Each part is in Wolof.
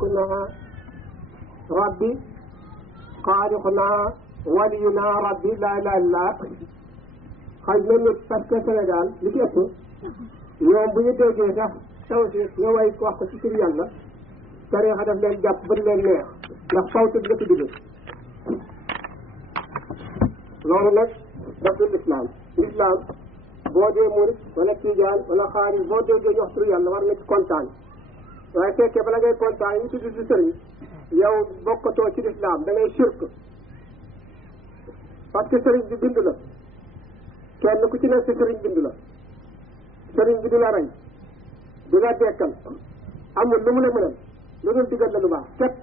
كنا ربي خالقنا ولينا ربي لا اله الا xaj na nit parce que Sénégal li ci ëpp ñoom bu ñu déggee sax tawhid nga way wax ko ci tur yàlla tariixa daf leen jàpp ba leen neex ndax fawtut la tudd loolu nag daf du l'islam boo dee murit wala tijaan wala xaaris boo déggee ñu wax tur yàlla war na ci kontaan waaye fekkee bala ngay kontaan yi tudd si sëriñ yow bokkatoo ci l'islam da ngay shirk parce que sëriñ bi bind la kenn ku ci nekk si sëriñ bind la sëriñ bi du la rey du la dekkal amul lu mu la mënal lu dul digal la lu baax képp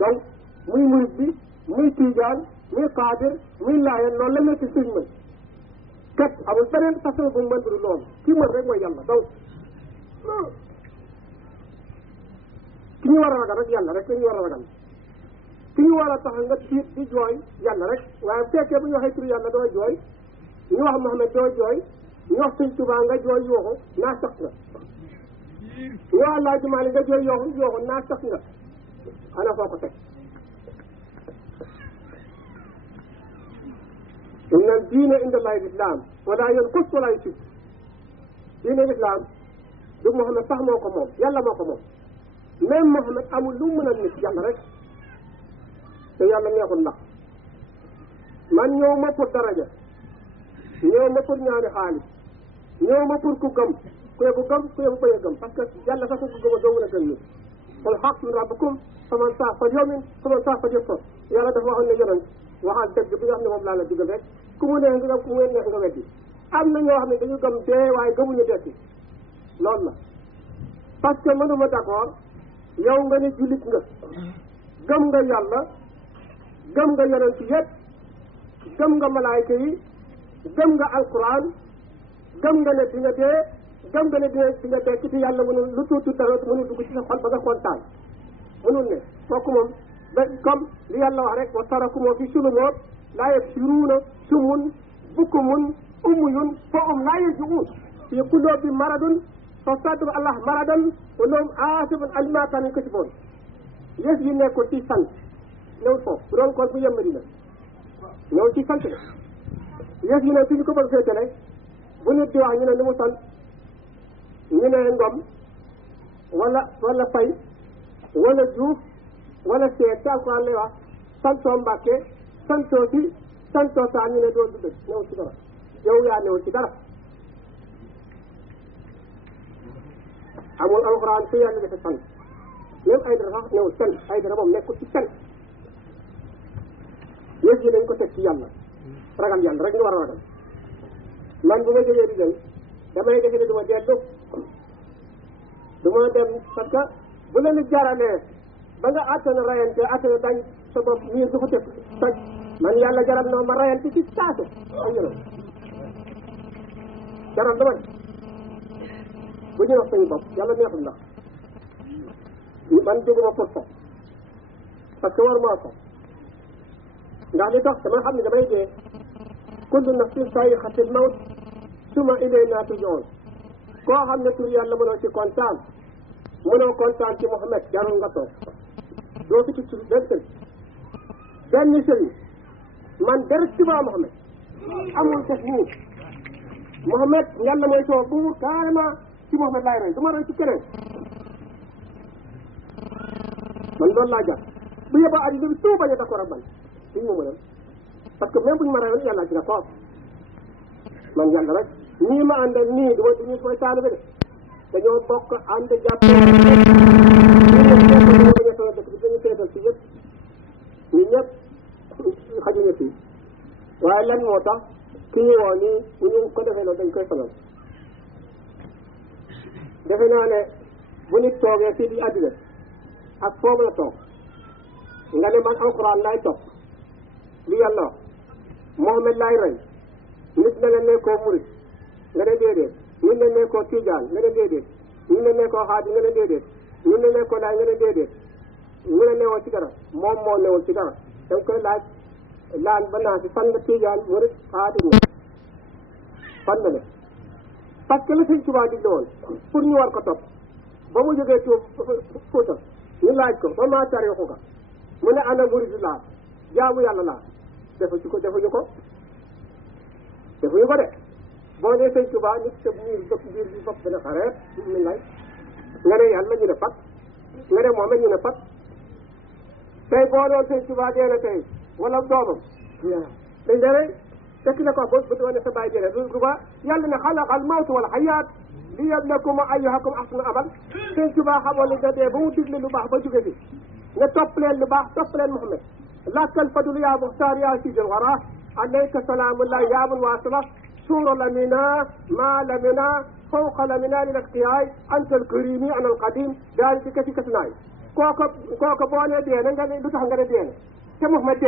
donc muy murit bi muy tijaan muy xaadir muy laayeen loolu la nekk sëriñ mën képp amul beneen façon bu mu mën dul loolu ki mën rek mooy yàlla donc ki ñu war a ragal rek yàlla rek la ñu war a ragal ki ñu war a tax nga tiit di jooy yàlla rek waaye bu fekkee bu ñu waxee tur yàlla doo jooy ñu wax Muhammad doo jooy ñu wax Sëñ Tuubaa nga jooy yooxu naa sax nga ñu wax Aladji Maalik nga jooy yooxu naa sax nga ana foo ko teg inna diina inda Allahi l-islaam wala yanqus wala yusib diine l'islam du Muhammad sax moo ko moom yàlla moo ko moom même Muhammad amul lu mu mën a nit yàlla rek te yàlla neexul ndax man ñëw ma pour daraja ñëw ma pour ñaani xaalis ñëw ma pour ku gëm ku yebu gëm ku yebu bañ a gëm parce que yàlla sax ku gëm a doo mën a gëm ni qul haqqu min rabbikum faman saa fa yu'min faman saa fa yakfur yàlla dafa waxoon ne yonent waxal dëgg bi nga xam ne moom laa la digal rek ku mu neex nga gëm ku mu neex nga weddi am na ñoo xam ne dañu gëm dee waaye gëmuñu dekki loolu la parce que mënuma d'accord yow nga ne jullit nga gëm nga yàlla gëm nga yonent yëpp gëm nga malaayka yi gëm nga alquran gëm nga ne di nga dee gëm nga ne di nga dekk ci yàlla mënul lu tuuti dara mënul dugg ci sa xol ba nga kontaan mënul ne kooku moom ba comme li yàlla wax rek wa tarakumoo fi sulumoot laa yabsiruuna summun bukkumun umuyun fahum laa yarji'uun fi quluubi maradun fa zadahum Allah maradan wa lahum aasibun alimaa kaanu yaksibuun yëf yi nekkul ci sant ñëwul foofu bu doon kon bu yëmbari la ñëw ci sant la yëf yi ne suñu ko bëgg féetale bu nit di wax ñu ne li mu sant ñu ne Ngom wala Fay wala Juuf wala Seet ci Alxuraan lay wax santoo Mbàkke santoo si santoo saa ñu ne doon du dëgg newul ci dara yow yaa newul ci dara amul Alxuraan su yàlla defe sant même ay dara sax newul sen ay dara moom nekkul ci sen yëf yi dañ ko teg ci yàlla ragal yàlla rek nga war a ragal man bu ma jógee di dem damay defe ne du ma dellu du ma dem parce que bu la nit jaralee ba nga àttana rayante àttana dañ sa bopp miir du ko teg toj man yàlla jaral na ma rayante ci saatu ay yéen jaral dama bu ñu wax sañu bopp yàlla neexul ndax man jóguma pour fo parce que war maa fo ndax li tax dama xam ne damay dee kullu nafsin zaa'iqatul mawt summa ilaynaa turja'uun koo xam ne tur yàlla mënoo ci kontaan mënoo kontaan ci Muhammad jarul nga toog doo fi ci benn sëriñ man directement Muhammad amul def nii Muhammad yàlla mooy soo buur carrément ci Muhammad laay roy du ma roy ci keneen man loolu laa jàpp bu yeboo adduna bi tout bañ a d'accord ak man suñu ma mënal parce que même bu ñu ma rayoon yàlla ci la foofu man yàlla rek nii ma àndal nii du ma duñu mooy taalibe de dañoo bokk ànd jàppoo ñu bañ a solo dëkk bi dañu seetal si yëpp ñu ñëpp xajuñu fii waaye lan moo tax ki ñu woo nii bu ñu ko defee loolu dañ koy sonal defe naa ne bu nit toogee fii di àddina ak foofu la toog nga ne man alxuraan laay topp li yàlla wax Muhammad laay rey nit na nga nekkoo murit nga ne déedéet nit na nekkoo tijaan nga ne déedéet nit na nekkoo xaadir nga ne déedéet nit na nekkoo laay nga ne déedéet mu ne newoo ci dara moom moo newul ci dara danga koy laaj ba naa si fan nga tijaan murit xaadir nga fan la ne parce que la Sëñ Tuubaa digle woon pour ñu war ko topp ba mu jógee Fuuta ñu laaj ko ba maa tariixu ka mu ne ana muridu laa jaamu yàlla laa defuñu ko defuñu ko de boo nee sëñ Tuubaa nit sa miir bi bopp dana xareet mi lay nga ne yàlla ñu ne pat nga ne moom ñu ne pat tey boo doon sëñ Tuubaa dee na tey wala doomam dañ dere tekki na ko ba doone sa bàyyi dee na du ba yàlla ne xalaqal mawtu wal hayaat li yablakum ayyuhakum ahsanu amal sëñ Tuubaa xamoon ne da dee ba mu digle lu baax ba jóge fi nga topp leen lu baax topp leen Muhammad lakkal fadlu yaa muxtaar yaa sidil wara alayka salaamullah yaabun waasila suura lamina ma lamina fawqa lamina lil asqiyaay anta alkarimi ana alqadim daal di kasi kasnaay kooka boo nee dee na nga ne lu tax nga ne dee na te Muhammad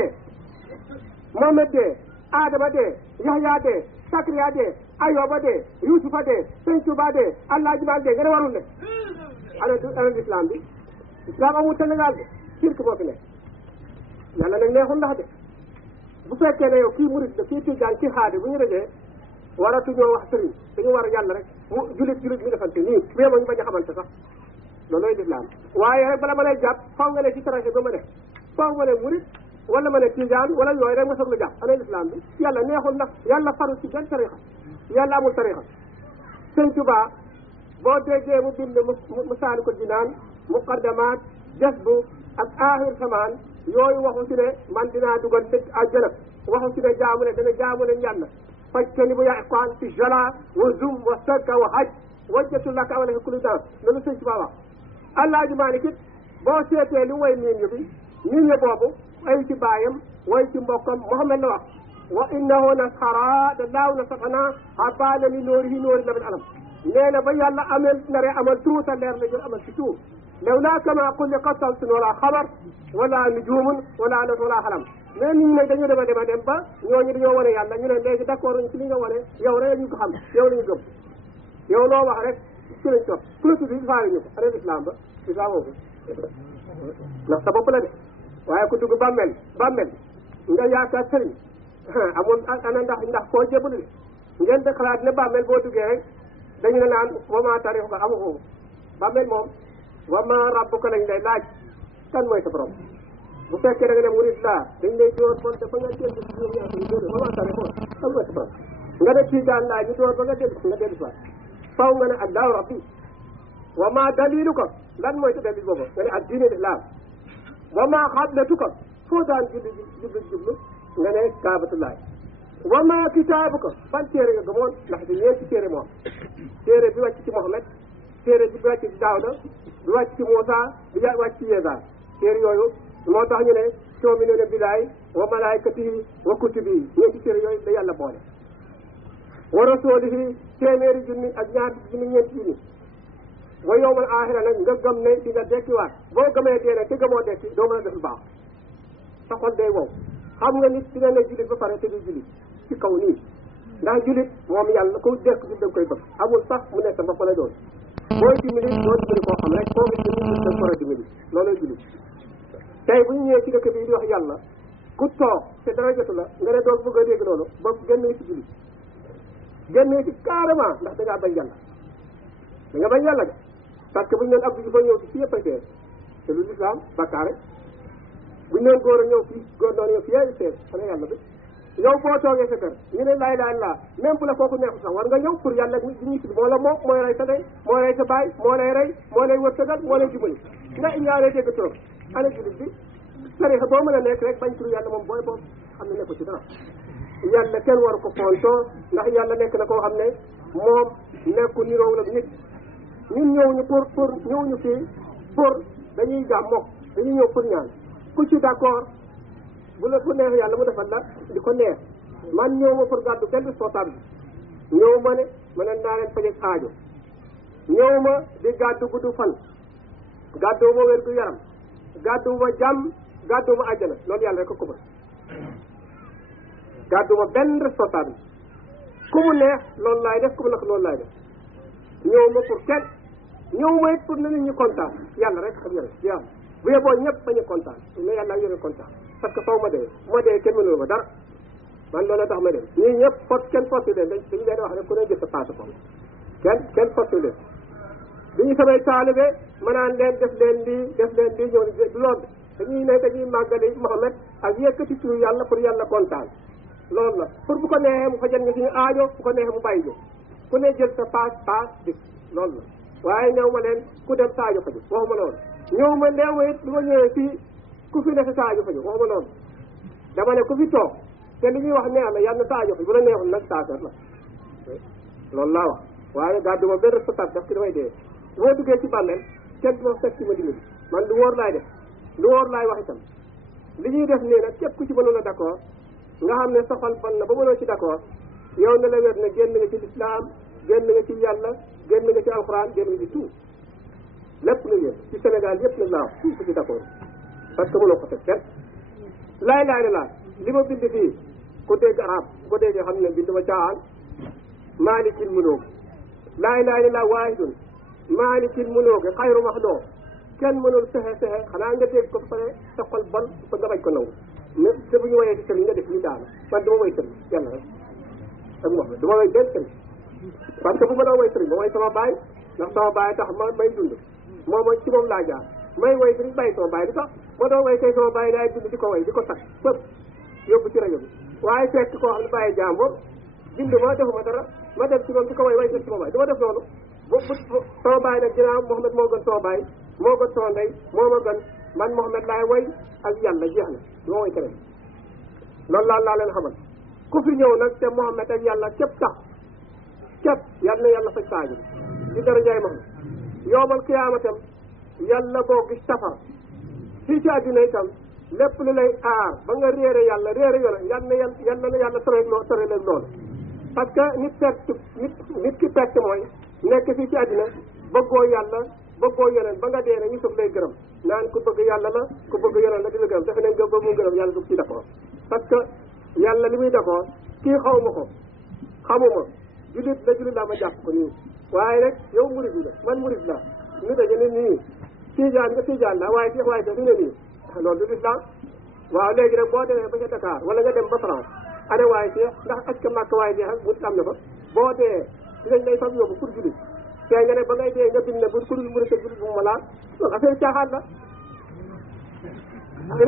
dee Adama dee Yahya dee Sakariya dee Ayoba dee Yusufa dee Sëñ Tuubaa dee Alaaji Maalik dee nga ne warul ne ana l'islam bi islam amul Sénégal de sirk moo fi nekk yàlla nag neexul ndax de bu fekkee ne yow kii murid la kii tijaan kii xaadir bu ñu dajee waratuñoo wax sëriñ dañu war a yàlla rek mu julit ñu defante nii bu yemoo ñu bañ a xamante sax loolooy lislaam waaye rek bala ma lay jàpp faw nga ne ci taraxe ba ma ne faw nga ne murid wala ma ne tijaan wala yooyu rek ma soog la jàpp ana lislaam bi yàlla neexul ndax yàlla faru ci benn tarixa yàlla amul tarixa Sëñ Tuubaa boo déggee mu bind Masaalikul Jinaan muqaddamaat jasbu ak aaxir samaan yooyu waxu ci ne man dinaa dugal nit àjjana waxu ci ne jaamu ne dana jaamu ne yàlla fajtani bu yaa iqaan fi jala wa zum wa sakka wa haj wajjatu laka awala fi kulli dans loolu Sëñ Tuubaa wax Alaaji Maalik it boo seetee li way miin ñu bi miin ñu boobu way ci baayam way ci mbokkam Muhammad la wax wa innahu nasxara da laaw na satana habana li noorihi noori lamin alam nee na ba yàlla amel nare amal tuuta leer la jël amal ci tuur lawlaa kama xuliqa samsun wala xamar wala nujumun wala nas wala xalam mais nit ñi nag dañu dem a dem ba ñooñu dañoo wane yàlla ñu ne léegi d'accord nañ ci li nga wane yow rek ñu ko xam yow lañu gëm yow loo wax rek ci lañ topp ku la tudd faale ñu ko ana islam ba islam boobu ndax sa bopp la de waaye ku dugg bàmmeel nga yaakaar sëriñ amul ana ndax koo jébbalu de ngeen de xalaat ne bàmmeel boo duggee rek dañu ne naan wama tarix ba amu foofu bàmmeel moom wama rabbuka lañ lay laaj kan mooy sa borom bu fekkee da nga ne murid laa dañ lay door bon dafa nga dellu si ñoom ñaar ñu door wama tarix kan mooy sa borom nga def tijaan laa ñu door ba nga dellu si faw nga ne allahu rabbi wama daliluka lan mooy sa dalil boobu nga ne ak diine l'islam wama xablatuka foo daan jublu nga ne kaabatullaay wama kitaabuka ban téere nga gëmoon ndax di ñeenti téere moom téere bi wàcc ci Mohamed téere bi wàcc ci Daawda bi wàcc ci Muusa bi wàcc ci Yeesa téere yooyu moo tax ñu ne tu'minuuna billaahi wa malaa'ikatihi wa kutubihi ñeenti téere yooyu da yàlla boole wa rasuulihi téeméeri junni ak ñaar junni ñeenti junni wa yawmal aaxira nag nga gëm ne di nga dekkiwaat boo gëmee dee nag te gëmoo dekki doo mën a def lu baax sa xol day wow xam nga nit dina ne jullit ba pare te du jullit ci kaw nii ndax jullit moom yàlla ko dekk jullit da koy bëgg amul sax mu nekk ba fa la doon booy dimbali koo xam rek koo gis nit da war a dimbali loolooy jullit tey bu ñu ñëwee ci dëkk bi di wax yàlla ku toog te dara jotu la nga ne doo bëgg a dégg loolu ba génnee ci jullit génnee ci carrément ndax da ngaa bañ yàlla da nga bañ yàlla de parce que bu ñu leen abdu ji ba ñëw ci yëpp a dee te lu lislaam bakkaare bu ñu leen góor a ñëw fii góor noonu ñëw fii yaay seet xana yàlla bi yow boo toogee sa kër ñu ne laa ilaaha illallaah même bu la kooku neexu sax war nga ñëw pour yàlla ñu si moo la moom mooy rey sa day moo rey sa baay moo lay rey moo lay wërsëgal moo lay dimbali nga ñaaree dégg turam ana jullit bi tarixa boo mën a nekk rek bañ turu yàlla moom booy boobu xam ne nekku ci dara yàlla kenn waru ko fontoo ndax yàlla nekk na koo xam ne moom nekku niroowu la nit ñun ñëwuñu pour ñëwuñu fii pour dañuy gàmmoo dañuy ñëw pour ñaan ku ci d'accord bu neex yàlla mu defal la di ko neex man ñëw ma pour gàddu kenn responsable ñëw ma ne ma ne naa leen fajeg aajo ñëw ma di gàddu gudd fan gàddu ma wér gu yaram gàddu ma jàmm gàddu ma àjjana loolu yàlla rek ko bëgg gàddu ma benn responsable ku mu neex loolu laay def ku mu neex loolu laay def ñëw ma pour kenn ñëw ma it pour na nit ñi kontaan yàlla rek xam yàlla yàlla bu yeboo ñëpp bañ a kontaan mais yàlla yore kontaan parce que faw ma dee kenn mënul ma dara man loolu tax ma dem ñii ñëpp kenn forcé leen dañu leen wax ne ku ne jël sa passeport kenn forcé leen duñu samay taalibe ma naan leen def leen lii ñëw du loolu dañuy ne dañuy màggali Muhammad ak yëkkati turu yàlla pour yàlla kontaan loolu la pour bu ko neexee mu fajal ñu suñu aajo bu ko neexee mu bàyyi ñu ku ne jël sa paas di loolu la waaye ñëw ma leen ku dem sa aajo faju waxuma loolu ñëw ma neew ma it lu ma ñëwee fii ku fi ne sa aajo faju waxuma loolu dama ne ku fi toog te li ñuy wax neex na yàlla na sa aajo faju bu la neexul nag saasar la loolu laa wax waaye daal duma benn responsable daf ci damay dee bu ma duggee ci bàmmeel kenn du ma fekk ci ma dimbali man lu wóor laay def lu wóor laay wax itam li ñuy def nii nag képp ku ci mënul a d'accord nga xam ne soxal ban na ba mënoo ci d'accord yow na la wér ne génn nga ci lislaam génn nga ci yàlla génn nga ci alxuraan génn nga ci tout lépp nga yéen ci Sénégal yëpp nag laa wax tout ku ci d'accord parce que mënoo ko teg kenn laay la li ma bind fii ku dégg arab ku ko déggee xam ne bind ma caaxaan maalikil muluk laa ilaaha illallaah waahidun maalikil muluk xayru maxdoo kenn mënul fexe xanaa nga dégg ko pare sa xol bon ba nga bañ ko nangu mais te bu ñu woyee di sëriñ nga def ñu daana man du ma woy sëriñ yàlla rek ak wax du ma woy benn sëriñ parce que bu ma doon woy sëriñ ba mooy sama baay ndax sama baay tax ma may dund moom mooy ci moom laa jaar may woy sëriñ bàyyi sama baay di tax ma doon woy kay sama baay laay dund di ko woy di ko tag pëpp yóbbu ci rajo bi waaye fekk koo xam ne bàyyi jàmbur bind ma defuma dara ma dem ci moom di ko way def sama baay dama def noonu bu sama baay nag ginnaaw Mouhamed moo gën sama baay moo gën sama ndey moo ma gën man Mouhamed laay way ak yàlla jeex na du ma way keneen loolu laa leen xamal ku fi ñëw nag te Mouhamed ak yàlla képp tax képp yal na yàlla faj saajo ci dara jaay Mouhamed yowmal qiyaamatam yàlla boo gis safara fii ci àddina itam lépp lu lay aar ba nga réere yàlla réere yoon yal na yàlla sore leen loolu parce que nit ki perte mooy nekk fii ci àddina bëggoo yàlla bëggoo yeneen ba nga dee ne ñu soog lay gërëm naan ku bëgg yàlla la ku bëgg yeneen la di la gërëm defe nañ ba mu gërëm yàlla du ci d'accord parce que yàlla li muy d'accord kii xaw ma ko xamuma jullit la ma jàpp ko nii waaye rek yow murid la man murid la ñu daje ne nii tijaan nga tijaan la waaye te du ne nii loolu du lislaam waaw léegi nag boo demee ba ca Dakar wala nga dem ba France ane waaye seex ndax aj ka màkk waaye seex ak bu am na fa boo dee dinañ lay fam yóbbu pour jullit te nga ne ba ngay dee nga bind ne bu ku dul murid jullit bu ma laal loolu affaire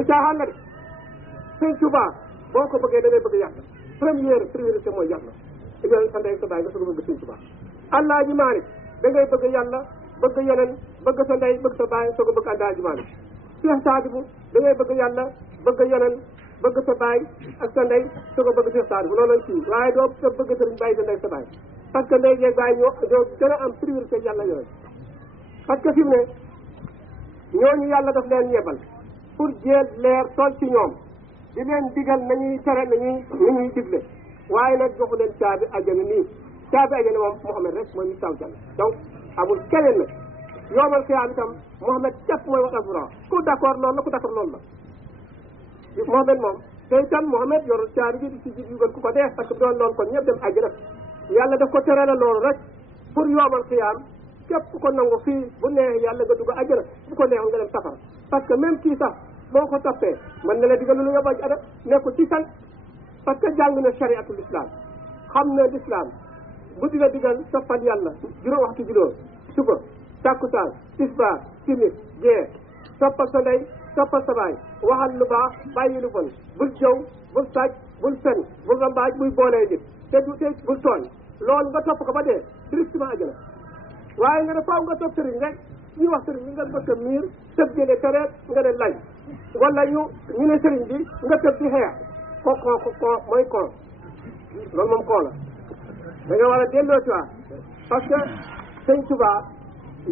caaxaan la de sëñ Tuubaa boo ko bëggee da ngay bëgg yàlla première priorité mooy yàlla yow sa ndey sa baay nga soog a bëgg sëñ Tuubaa Alaaji Maalik da ngay bëgg yàlla bëgg yeneen bëgg sa ndey bëgg sa baay soog a bëgg Alaaji Maalik Cheikh Saadibu da ngay bëgg yàlla bëgg yeneen bëgg sa baay ak sa ndey soog a bëgg Cheikh Saadibu loolu lañ ci waaye doo sa bëgg sëriñ bàyyi sa ndey sa baay parce que ndey jeeg baay ñoo gën a am priorité yàlla yooyu parce que fi mu ne ñooñu yàlla daf leen yebal pour jël leer tool ci ñoom di leen digal nañuy tere nañuy digle waaye nag joxu leen caabi ajjana nii caabi ajjana moom Mouhamed rek mooy misaal jàll donc amul keneen nag yoomal xiyaam itam Mouhamed képp mooy wax alquran ku d'accord loolu la ku d'accord loolu la Mouhamed moom te itam Mouhamed yorul caabi ji di ci yugal ku ko dee parce que bu doon loolu kon ñëpp dem ajjana yàlla daf ko tere la loolu rek pour yoomal xiyaam képp ku ko nangu fii bu neex yàlla nga dugg ajjana bu ko neexoon nga dem safara parce que même kii sax boo ko toppee mën na la digal lu yóbbu ajjana nekku ci san parce que jàng na chariatul islam xam na l'islam bu di la digal toppal yàlla waxtu juróom suba takkusaan tisbaar timis gee toppal sa ndey toppal sa baay waxal lu baax bàyyi lu bon bul jëw bul sàcc bul fen bul rambaaj buy boolee nit te bul tooñ loolu nga topp ko ba dee directement ajjana waaye nga ne faaw nga topp sëriñ rek ñu wax sëriñ bi nga bëgg a miir tëb jële tereet nga ne lay wala ñu ne sëriñ bi nga tëb di xeex ko mooy kon loolu moom koo la da nga war a delloo ci parce que sëñ Tuubaa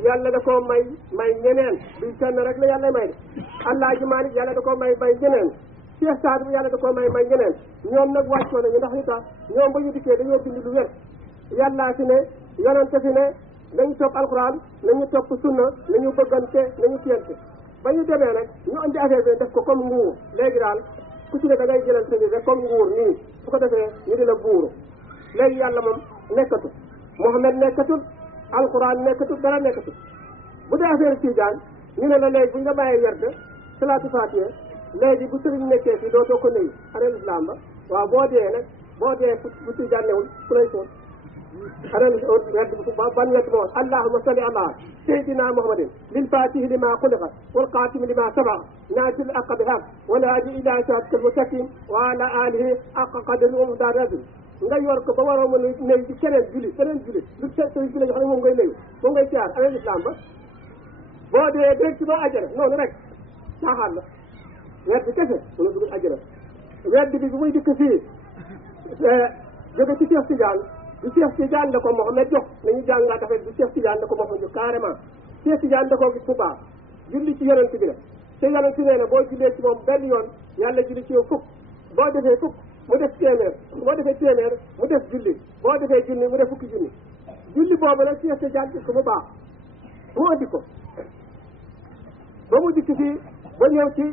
yàlla da koo may ñeneen bi kenn rek la yàlla may de Alaaji Maalik yàlla da koo may ñeneen Cheikh Saad bi yàlla da koo may ñeneen ñoom nag wàccoo nañu ndax li tax ñoom ba ñu dikkee dañoo bind lu wér yàllaa fi ne yonente fi ne nañu topp alxuraan nañu topp sunna nañu bëggante nañu fiyante ba ñu demee nag ñu andi affaire bi def ko comme nguur léegi daal ku ci ne da ngay jëlal sa rek comme nguur nii su ko defee ñu di la buuru léegi yàlla moom nekkatul Mouhamed nekkatul alxuraan nekkatul dara nekkatul bu dee affaire Tijaan ñu ne la léegi bu ñu la bàyyee werd salaatu faatiha léegi bu sëriñ nekkee fii dootoo ko nuyu ana lislaam ba waaw boo dee bu Tijaan newul ku lay soon ana wedd bi ban wedd moo allahumma salli ala sayyidina muhammadin lil fatihi lima xuliqa wal xaatimi lima sabaqa naasiril haqqi bil haqq wal haadi ila siraatikal mustaqim wa ala alihi haqqa qadrihi wa miqdaarihi nga yor ko ba waroo mën a néew ci keneen julli lu sëriñ bi la xam ne moom ngay néew moom ngay siyaar ana islam ba boo dee direct ba àjjana noonu rek caaxaan la wedd bi kese mënu dugul àjjana wedd bi bu muy dikk fii jóge ci Cheikh Tidiane du Cheikh Tidiane da ko Mohamed jox nañu jàngaat affaire du Cheikh Tidiane da ko Mohamed jox carrément Cheikh Tidiane da koo gis bu baax julli ci yonent bi la te yonent bi nee na boo jullee ci moom benn yoon yàlla julli ci yow fukk boo defee fukk mu def téeméer boo defee téeméer mu def julli boo defee junni mu def fukki junni julli boobu la Cheikh Tidiane gis ko bu baax mu andi ko ba mu dikk fii ba ñëw ci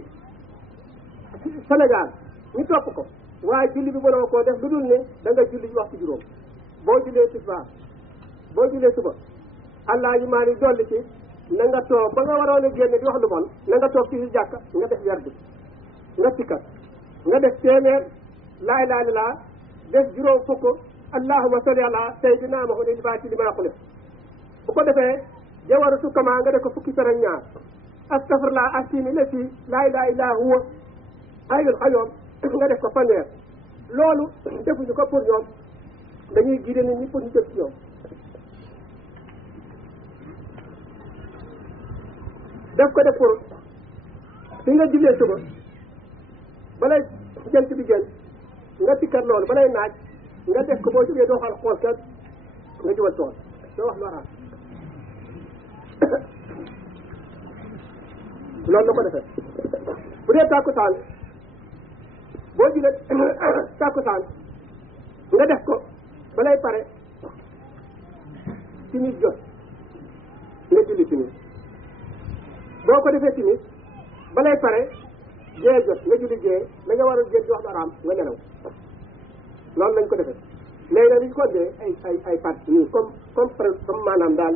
Sénégal ñu topp ko waaye julli bi mënoo koo def lu dul ne da nga julli ci waxtu juróom boo jullee tisbaar boo jullee suba Aladji maa ni dolli ci na nga toog ba nga waroon a génn di wax lu bon na nga toog ci si jàkka nga def werd nga sikkat nga def téeméer laa ilaaha illallaah def juróom fukk allahumma salli ala sayyidina muhammadin faati li maa xuliq bu ko defee jawaratu kama nga def ko fukki fan ak ñaar astafurlah asimi la si laa ilaaha illaa huwa hayyul qayyuum nga def ko fanweer loolu defuñu ko pour ñoom dañuy guider nit ñi pour ñu jëm ci ñoom def ko def pour fi nga jullee suba balay jant bi génn nga tikkat loolu balay naaj nga def ko boo jógee doo xal xool kat nga jubal tool doo wax lu araam loolu la ko defee bu dee tàkkusaan boo julee tàkkusaan nga def ko balay pare timis jot nga julli timis boo ko defee timis balay pare gée jot nga julli gée la nga war a gén di wax lu araam nga nelaw loolu lañ ko defee léegi nag li ñu ko dee ay parti nii comme maanaam daal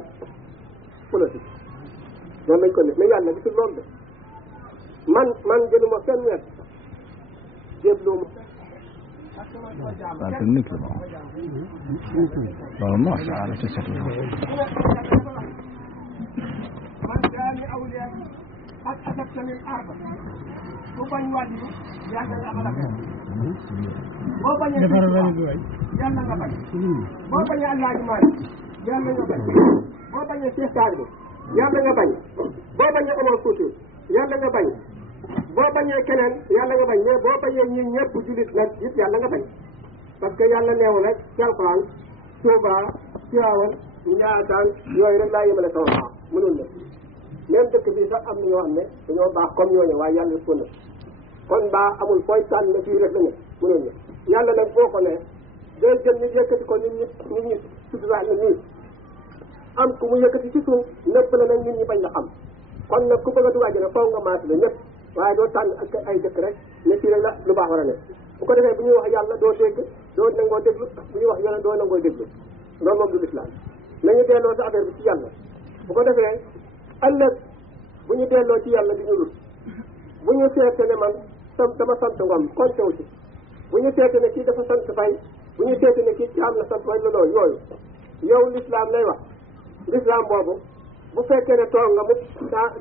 politique loolu lañ ko def mais yàlla gisul loolu de man jëluma fenn wet jébluuma بعد النكلة والله تعالى تسأل من دام أولياء قد أتت من أربع وبن والد يلا أغلق وبن يلا غبن وبن Aladji Malick yàlla nga bañ boo bañee Cheikh Sadio yàlla nga bañ boo bañee Omar Fouti yàlla nga bañ boo bañee keneen yàlla nga bañ mais boo bañee ñi ñëpp jullit nag it yàlla nga bañ parce que yàlla neewu rek ci alquran Touba Tiwaawan Njaasaan yooyu rek laa yemale sama baax mënul la même dëkk bii sax am na ñoo xam ne dañoo baax comme ñooñu waaye yàlla ko na kon baax amul fooy tànn na fii rek la ne mënul la yàlla nag boo ko ne day jël ñu yëkkati ko nit ñi tudduwaat na nii am ku mu yëkkati ci suuf nëpp la nag nit ñi bañ la xam kon nag ku bëgg a dugg ne foog nga maas la ñëpp waaye doo tànn ak ay dëkk rek ne fii rek la lu baax war a ne bu ko defee bu ñuy wax yàlla doo dégg doo nangoo déglu bu ñuy wax yàlla doo nangoo déglu loolu moom du lislaam nañu delloo sa affaire bi ci yàlla bu ko defee ëllëg bu ñu delloo ci yàlla di ñu rut bu ñu seete ne man dama sant Ngom kontewu ci bu ñu seete ne kii dafa sant Fay bu ñu seete ne kii ci am na sant way la loolu yooyu yow lislaam lay wax lislaam boobu bu fekkee ne toog nga mu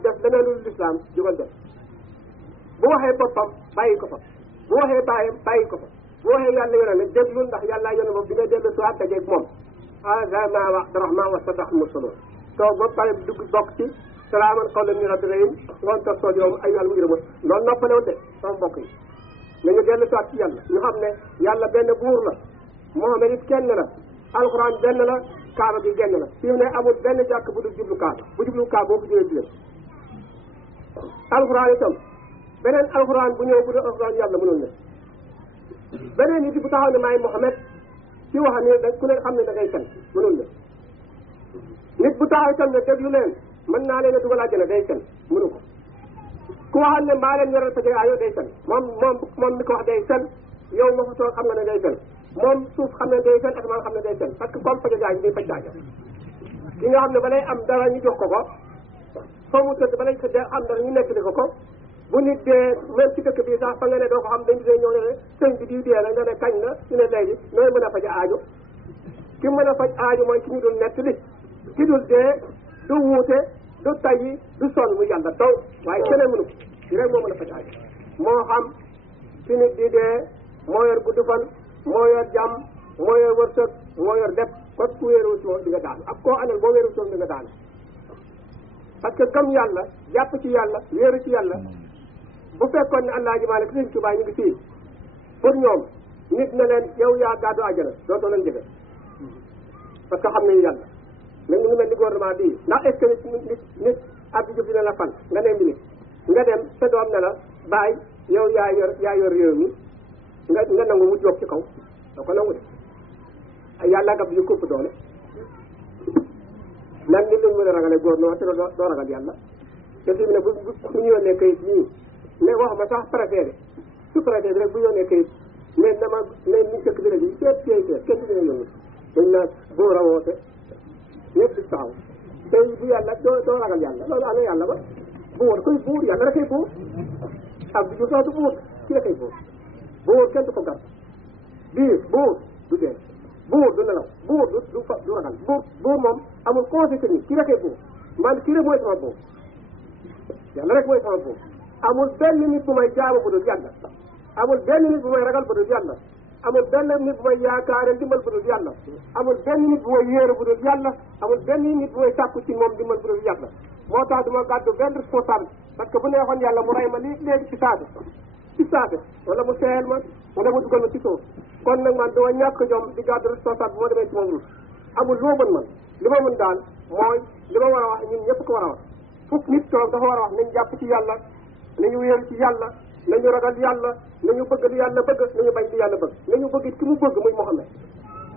def leneen lu lislaam jugal def bu waxee boppam bàyyi ko fa bu waxee bàyyam bàyyi ko fa bu waxee yàlla yone ne déglu ndax yàlla yone moom di nga dellu si waat dajeeg moom ma wax Abdurahmaan wa sadaq mursalun toog ba pare dugg bokk ci salaaman qawlan min rabbir rahim ngoon toog sool yow ay yàlla mu yërëma loolu noppalewul de sama mbokk yi nañu dellu si waat ci yàlla ñu xam ne yàlla benn buur la Muhammad it kenn la alxuraan benn la kaaba gi genn la fii ne amul benn jàkk bu dul jublu kaaba bu jublu kaaba boo ko jëlee jigéen alxuraan itam beneen alxuraan bu ñëw bu dul alxuraan yàlla mënul ne beneen nit bu taxaw ne maay Muhammad ci wax ne da ku leen xam ne da ngay fen mënul ne nit bu taxaw itam ne déglu leen mën naa leen a dugal àjjana day fen mënu ko ku waxal ne maa leen yoral fajee ayo day fen moom mi ko wax day fen yow ma fa toog xam nga ne day fen moom suuf xam ne day fen ak maa xam ne day fen parce que comme fajee ayo day faj daajo ki nga xam ne balay am dara ñu jox ko ko fa mu tëdd balay am dara ñu nekk ko bu nit dee même ci dëkk bii sax fa nga ne doo ko xam dañ dee ñëw ne sëñ bi diw dee la nga ne kañ la ñu ne léegi nooy mën a faje aajo ki mën a faj aajo mooy ki ñu dul nettali ki dul dee du wuute du tayyi du sonn mu yàlla taw waaye keneen mënu ci rek moo mën a faj aajo moo xam ci nit di dee moo yor gudd fan moo yor jàmm moo yor wërsëg moo yor lépp kon ku wéeru ci moom di nga daanu ak koo anal boo wéeru ci moom di nga daanu parce que gëm yàlla jàpp ci yàlla wéeru ci yàlla bu fekkoon ne Alaaji Maalik Sëriñ Tuubaa ñu ngi fii pour ñoom nit na leen yow yaa gàddu àjjana dootoo leen jëfe parce que xam nañu yàlla mais ñu ngi mel ni gouvernement bii ndax est ce que nit Abdou Diouf dina la fan nga ne ministre nga dem sa doom ne la bàyyi yow yaa yor réew mi nga nangu mu jóg ci kaw doo ko nangu de ay yàlla gab yu këpp doole nan nit lañ mën a ragale gouvernement te doo ragal yàlla te fi mu ne bu ñu yónnee kayit nii mais waxuma sax préfet de su préfet bi rek bu yónnee kayit mais dama mais ñu sëkk bi rek yi seet kenn dina yónni dañ na boo rawoote ñëpp di taxaw tey bu yàlla doo ragal yàlla loolu ana yàlla ba buur koy buur yàlla rek koy buur ak du sax du buur ki la koy buur kenn du ko gar biir buur du dee buur du nelaw buur du ragal buur moom amul conséquence ni ki la koy buur man kii rek mooy sama buur yàlla rek mooy sama buur amul benn nit bu may jaamu bu dul yàlla amul benn nit bu may ragal bu dul yàlla amul benn nit bu may yaakaare ndimbal bu dul yàlla amul benn nit bu may yéere bu dul yàlla amul benn nit bu may sàkku ci moom ndimbal bu dul yàlla moo tax du ma gàddu benn responsable parce que bu neexoon yàlla mu rey ma léegi ci saate wala mu seeyal ma wala mu dugal ma ci suuf kon nag man dama ñàkk jom di gàddu responsable bu ma demee ci moom rus amul lu ma mën man li ma mën daal mooy li ma war a wax ñun ñëpp ko war a wax fukk nit toog dafa war a wax nañ jàpp ci yàlla nañu wéeru ci yàlla nañu ragal yàlla nañu bëgg li yàlla bëgg nañu bañ li yàlla bëgg nañu bëgg ki mu bëgg muy Muhammad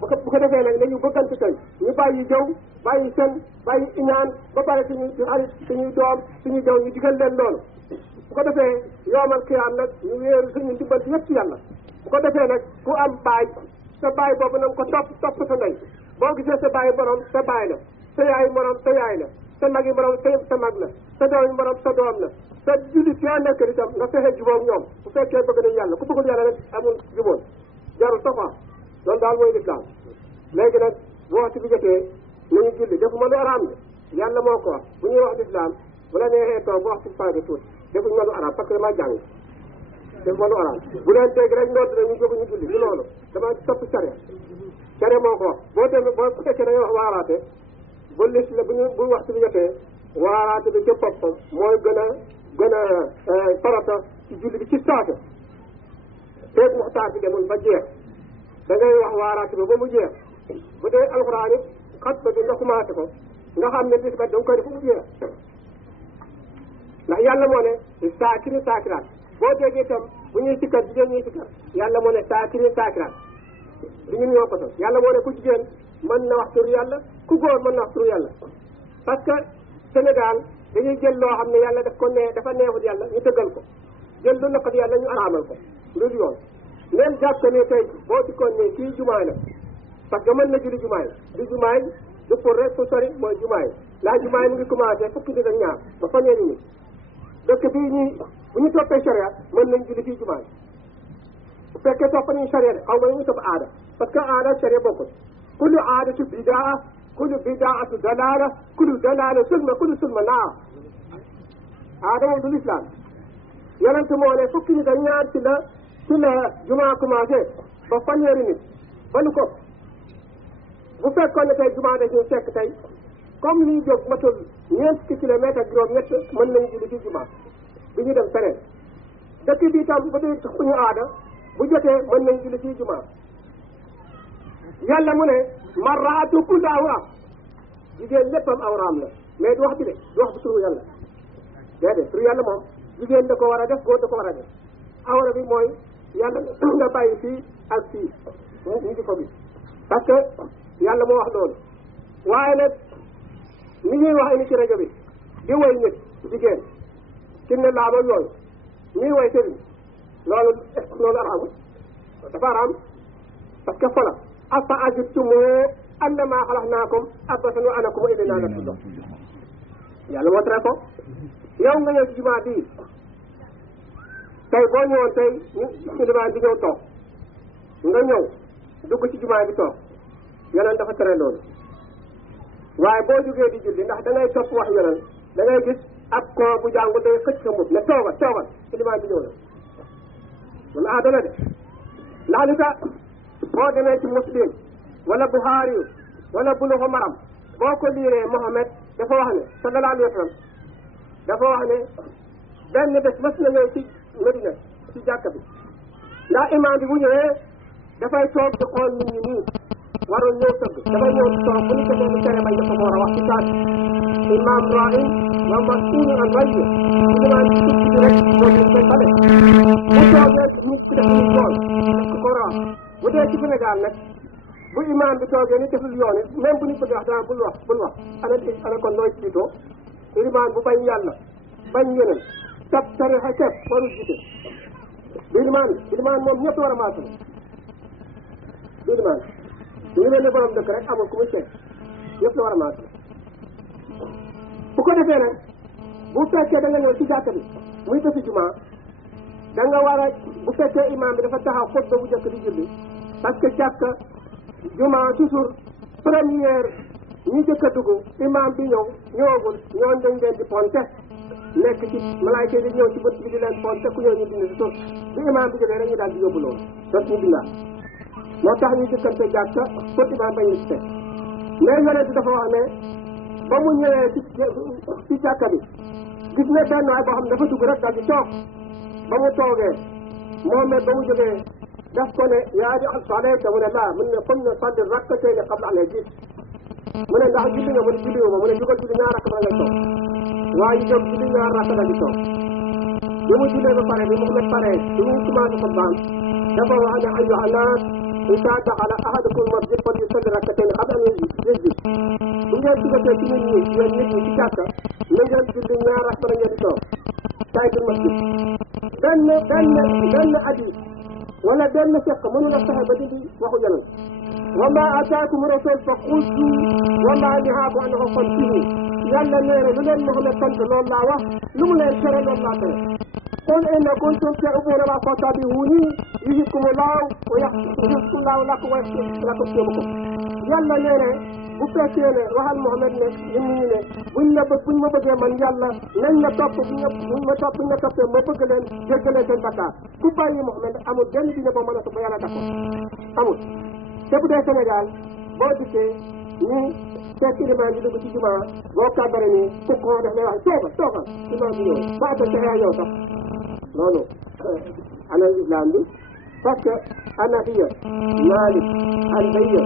bu ko defee nag nañu bëggante tey ñu bàyyi jëw bàyyi fen bàyyi iñaan ba pare suñuy xarit suñuy doom suñuy jëw ñu digal leen loolu bu ko defee yoomal xiyaam nag ñu wéeru suñu ndimbal yëpp ci yàlla bu ko defee nag ku am baay sa baay boobu nag ko topp sa ndey boo gisee sa baay borom sa baay la sa yaay morom sa yaay la sa mag yi morom sa mag la sa doom yi morom sa doom la sa jullit yaa nekk itam nga fexe jubóog ñoom bu fekkee bëgg nañ yàlla ku bëggul yàlla rek amul jubóon jarul safa loolu daal mooy lislaam léegi nag bu waxtu bi jotee nañu julli defuma lu araam de yàlla moo ko wax bu ñuy wax lislaam bu la neexee toog bu waxtu bi fàgge tuuti defuñu ma lu araam parce que dama jàng defuma lu araam bu leen dégg rek noonu dañu jóg ñu julli du loolu dama topp care moo ko wax boo demee boo fekkee da ngay wax waaraate bu lis la bu waxtu bi jotee waaraate bi ci boppam mooy gën a farata ci julli bi ci saate teeg muxtaar bi demul ba jeex da ngay wax waaraate bi ba mu jeex bu dee alxuraan it xat ba bi nga commencé ko nga xam ne bis ba da nga koy def mu jeex ndax yàlla moo ne saakiri saakiraat boo déggee itam bu ñuy sikkar jigéen ñuy sikkar yàlla moo ne saakiri saakiraat du ñun ñoo ko sos yàlla moo ne ku jigéen mën na wax turu yàlla ku góor mën na wax turu yàlla parce que Sénégal dañuy jël loo xam ne yàlla dafa neexut yàlla ñu dëggal ko jël lu naqat yàlla ñu araamal ko lu du yoon même jàpp ne tey boo dikkoon ne kii jumaay la parce que mën na julli jumaay du jumaay du pour rek fu sori mooy jumaay laa jumaay mu ngi commencé fukki nit ak ñaar ba fanweeri nit dëkk bii ñuy bu ñu toppee charia mën nañ julli fii jumaay bu fekkee topp nañu charia de xaw ma ñu topp aada parce que aada charia bokkul kullu aadatu bidaa kullu bidaatu dalaala kullu dalaala sulma kullu sulma naar aada moom du l'islam yonente moo ne fukki nit ak ñaar ci la jumaa commencé ba fanweeri nit ba lu ko bu fekkoon ne tey jumaa dañuy fekk tey comme liy jóg matul ñeent fukki kilomètre ak juróom ñett mën nañu julli ci jumaa bi ñu dem feneen dëkk bi tam bu dee suñu aada bu jotee mën nañu julli ci jumaa yàlla mu ne marraatu kullu awra jigéen léppam awraam la mais du wax bi de du wax bi turu yàlla déedéet turu yàlla moom jigéen da ko war a def góor da ko war a def awra bi mooy yàlla nga bàyyi fii ak fii ñu di ko gis parce que yàlla moo wax loolu waaye nag ni ñuy wax ni ci rajo bi di woy nit jigéen ci ne laaba yooyu ñuy woy sëriñ loolu araamul dafa araam parce que fola afa ajibtumu annama xalaqnaakum abasan wa annakum ilaynaa laa turja'uun yàlla moo tere ko yow nga ñëw ci jumaa bii tey boo ñëwoon tey ñu limaan bi ñëw toog nga ñëw dugg ci jumaa bi toog yonent dafa tere loolu waaye boo jógee di julli ndax da ngay topp wax yonent da ngay gis ab koo bu jàngul day xëcc sa mbub ne toogal ilimaan bi ñëw na loolu aadala de ndax li tax boo demee ci muslim wala buxaari wala buluxu maram boo ko liiree Muhammad dafa wax ne sallallahu alayhi wa sallam dafa wax ne benn bés mas na ñëw ci Medina ci jàkka bi ndax imaam bi bu ñëwee dafay toog di xool nit ñi nii warul ñëw sëgg dafay ñëw di toog bu ñu defee lu tere bañ dafa war a wax ci saat imaam ra'i wa mas'ulun an ra'iyya imaam bi tukki bi rek moo ñu koy fale bu toogee nit ki def lu tool def ko raam bu dee ci Sénégal nag bu imaam bi toogee ni deful yoon it même bu ñu bëgg wax dana bul wax ana kon nooy jiitoo imaam bu bañ yàlla bañ yeneen tab tarixa képp warul jiite ilimaan moom ñëpp war a maasal ilimaan ñu ngi leen ne borom dëkk rek amul ku muy seet ñëpp la war a maasal bu ko defee nag bu fekkee da nga ñëw ci jàkka bi muy defi jumaa da nga war a bu fekkee imaam bi dafa taxaw xutba bu njëkk di julli parce que jàkka jumaa toujours première ñi jëkk a dugg imaam bi ñëwagul ñoon dañ leen di ponte nekk ci malaayka yi di ñëw ci bët bi di leen ponte ku ñëw ñu dindi si suuf bi imaam bi jógee dañuy daal di yóbbu loolu dot ñu dindaat moo tax ñu jëkkante jàkka pour imaam bañ ci teg mais yonent bi dafa wax ne ba mu ñëwee ci jàkka bi gis ne benn waay boo xam ne dafa dugg rek daal di toog ba mu toogee moom ba mu jógee daf ko ne yaa di salayta mu ne laa mun ne comme ne salli rakkatayni qabla an yajiib mu ne ndax julli nga mu ne julli ma mu ne jugal julli ñaar rakk ba ngay toog waaye jóg julli ñaar rakk la di toog bi mu jullee ba pare bi mu pare bi mu commencé xutbaam dafa wax ne ayyuha naas idaa daxala ahadukum masjid falyusalli rakkatayni qabla an yajiib bu ngeen dugatee ci nit ñi yéen nit ñi ci jàkka na ngeen julli ñaar rakk ba ngeen di toog tahiyatul masjid benn hadis wala benn fekk mënu la fexe ba dindi waxu yonent wa ma ataakum rasul fa xudu wa ma nahaakum anhu fantahu yàlla nee na lu leen Muhammad sant loolu laa wax lu mu leen tere loolu laa tere qul in kuntum tuhibbuna Allah fattabi'uni yuhbibkumullahu wa yaghfirullahu lakum wa yaghfir lakum dhunubakum yàlla nee na bu fekkee ne waxal Muhammad ne ñun ñu ne buñ ma bëggee man yàlla nañ ma topp buñ ma toppee ma bëgg leen jéggalee seen bakkaar ku bàyyi Muhammad amul benn dina boo mën a ba yàlla d'accord amul te bu dee Sénégal boo dikkee ñu fekk imaam bi dugg ci jumaa boo kàbbare nii ku ko def lay wax toogal imaam bi ñëw ba atta yaa ñëw sax loolu ana islam bi parce que Hanafiya Maalik Hanbaliya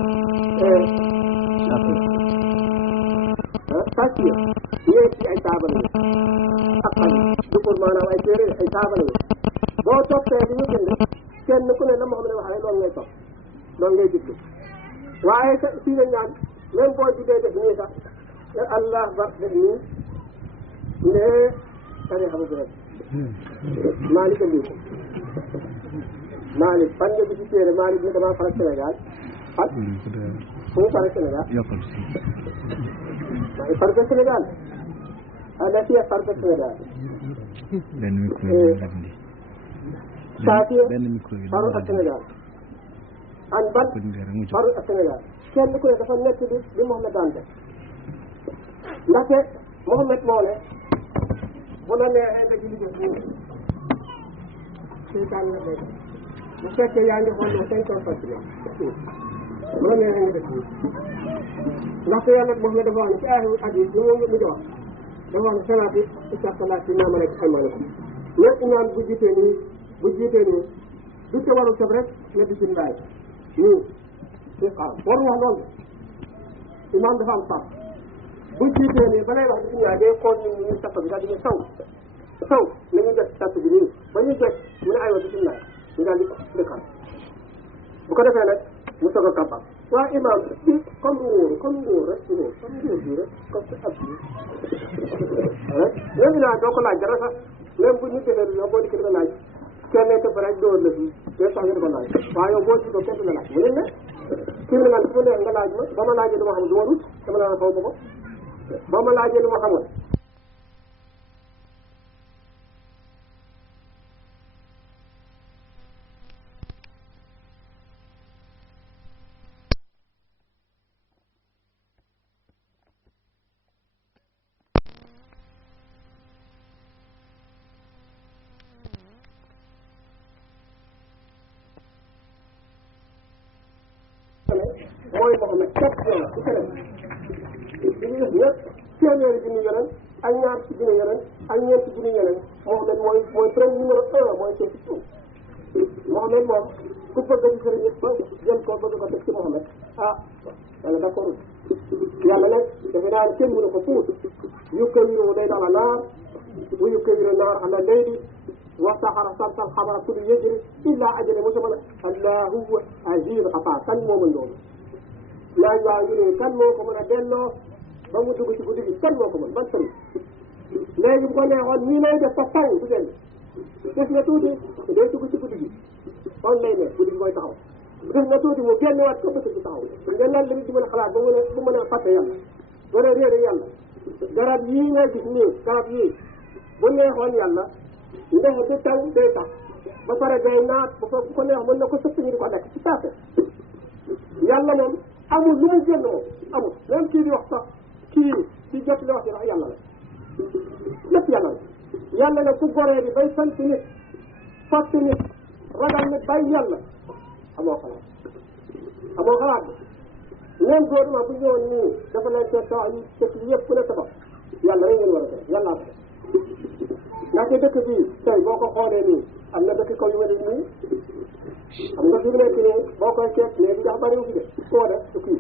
Shafi'i ñëpp ci ay saaba lañu ak xale du pour maanaam ay téere ay saaba lañu boo toppee li ñu bind kenn ku ne la Muhammad waxee loolu ngay topp loolu ngay diglu waaye fii la ñaan même boo jugee def nii sax Allah ba def nii ne tarixa bu rek Maalik a lii Maalik fan nga bi ci téere Maalik ni dama faral Sénégal ak fu mu faral Sénégal maa ngi faral Sénégal Hanafi faral Sénégal Shafi'i faral ak Sénégal Hanbal faral ak Sénégal kenn ku ne dafa nekk di Muhammad daan def ndaxte Muhammad moo ne bu la neexee nga ci liggéey seytaan la lay bu fekkee yaa ngi xool ne 50% bu la neexee nga def ndaxte yàlla Muhammad dafa wax ne ci aaxiru hadiis bi moom mu jox dafa wax ne salaati istaqalaat maa malakat aymanukum même imaam bu jiitee nii du ca warul sab rek ne bisimilah nii si xaar warul wax loolu imaam dafa am sax bu jiitee nii ba lay wax bisimilah day xool nit ñi ñu sapp bi daal di ne saw nañu def sapp bi nii ba ñu jot mu ne aywa bisimilah ñu daal di xaar bu ko defee nag mu soog a kàppal waa imaam bi comme nguur rek bi rek comme que ab bi rek même imaam doo ko laaj dara sax même bu ñu defee yow boo dikkee di ko laaj kenn tëb rek dóor la fii yow sax nga di ko laaj waaye yow boo jiitoo kenn du la laaj mu ne kii ne man fu mu neex nga laaj ma ba ma laajee lu ma xam du ma rut dama la xaw ma ko ba ma laajee lu ma xamoon mooy Mohamed képp yoon ci keneen li ñu def ñëpp téeméeri junni yeneen ak ñaar ci junni yeneen ak ñeenti junni yeneen Mohamed mooy premier numéro 1 mooy ci suuf Mohamed moom ku bëgg di sëriñ it ba jël ko bëgg ko teg ci Mohamed ah wala d'accord yàlla nag dafa naan kenn mënu ko puut yukkawiru day dala naar bu yukkawiru naar ala leydi wa saxara samsal xamara kullu yajri illa ajali musamman allahu aziz xafa kan moo mën loolu laaj waa ngi ne kan moo ko mën a delloo ba mu dugg ci guddi gi kan moo ko mën ban sëriñ léegi bu ko neexoon nii lay def sa taw du den def na tuuti day dugg ci guddi gi on lay ne guddi gi mooy taxaw def na tuuti mu génn waat ko bëccëg bi taxaw nga lan la nit di mën a xalaat ba mën a fàtte yàlla wala réere yàlla garab yii ngay gis nii garab yii bu neexoon yàlla ndex di taw day tax ba pare day naat bu ko neex mën na ko sëpp ñu di ko lekk ci saase yàlla moom amul lu mu génn moom amul même kii di wax sax kii ci jot li wax ci wax yàlla la lépp yàlla la yàlla ne ku goree di bay sant nit fàtte nit ragal nit bàyyi yàlla amoo xalaat bi même gouvernement bu ñëwoon nii dafa leen seet saa yi dëkk yi yëpp ku ne sabab yàlla rek ngeen war a def yàllaa ko def ndaxte dëkk bii tey boo ko xoolee nii am na dëkk kaw yu mel nii xam nga fi mu nekk nii boo koy seet léegi ndax bariwu fi de koo def su kii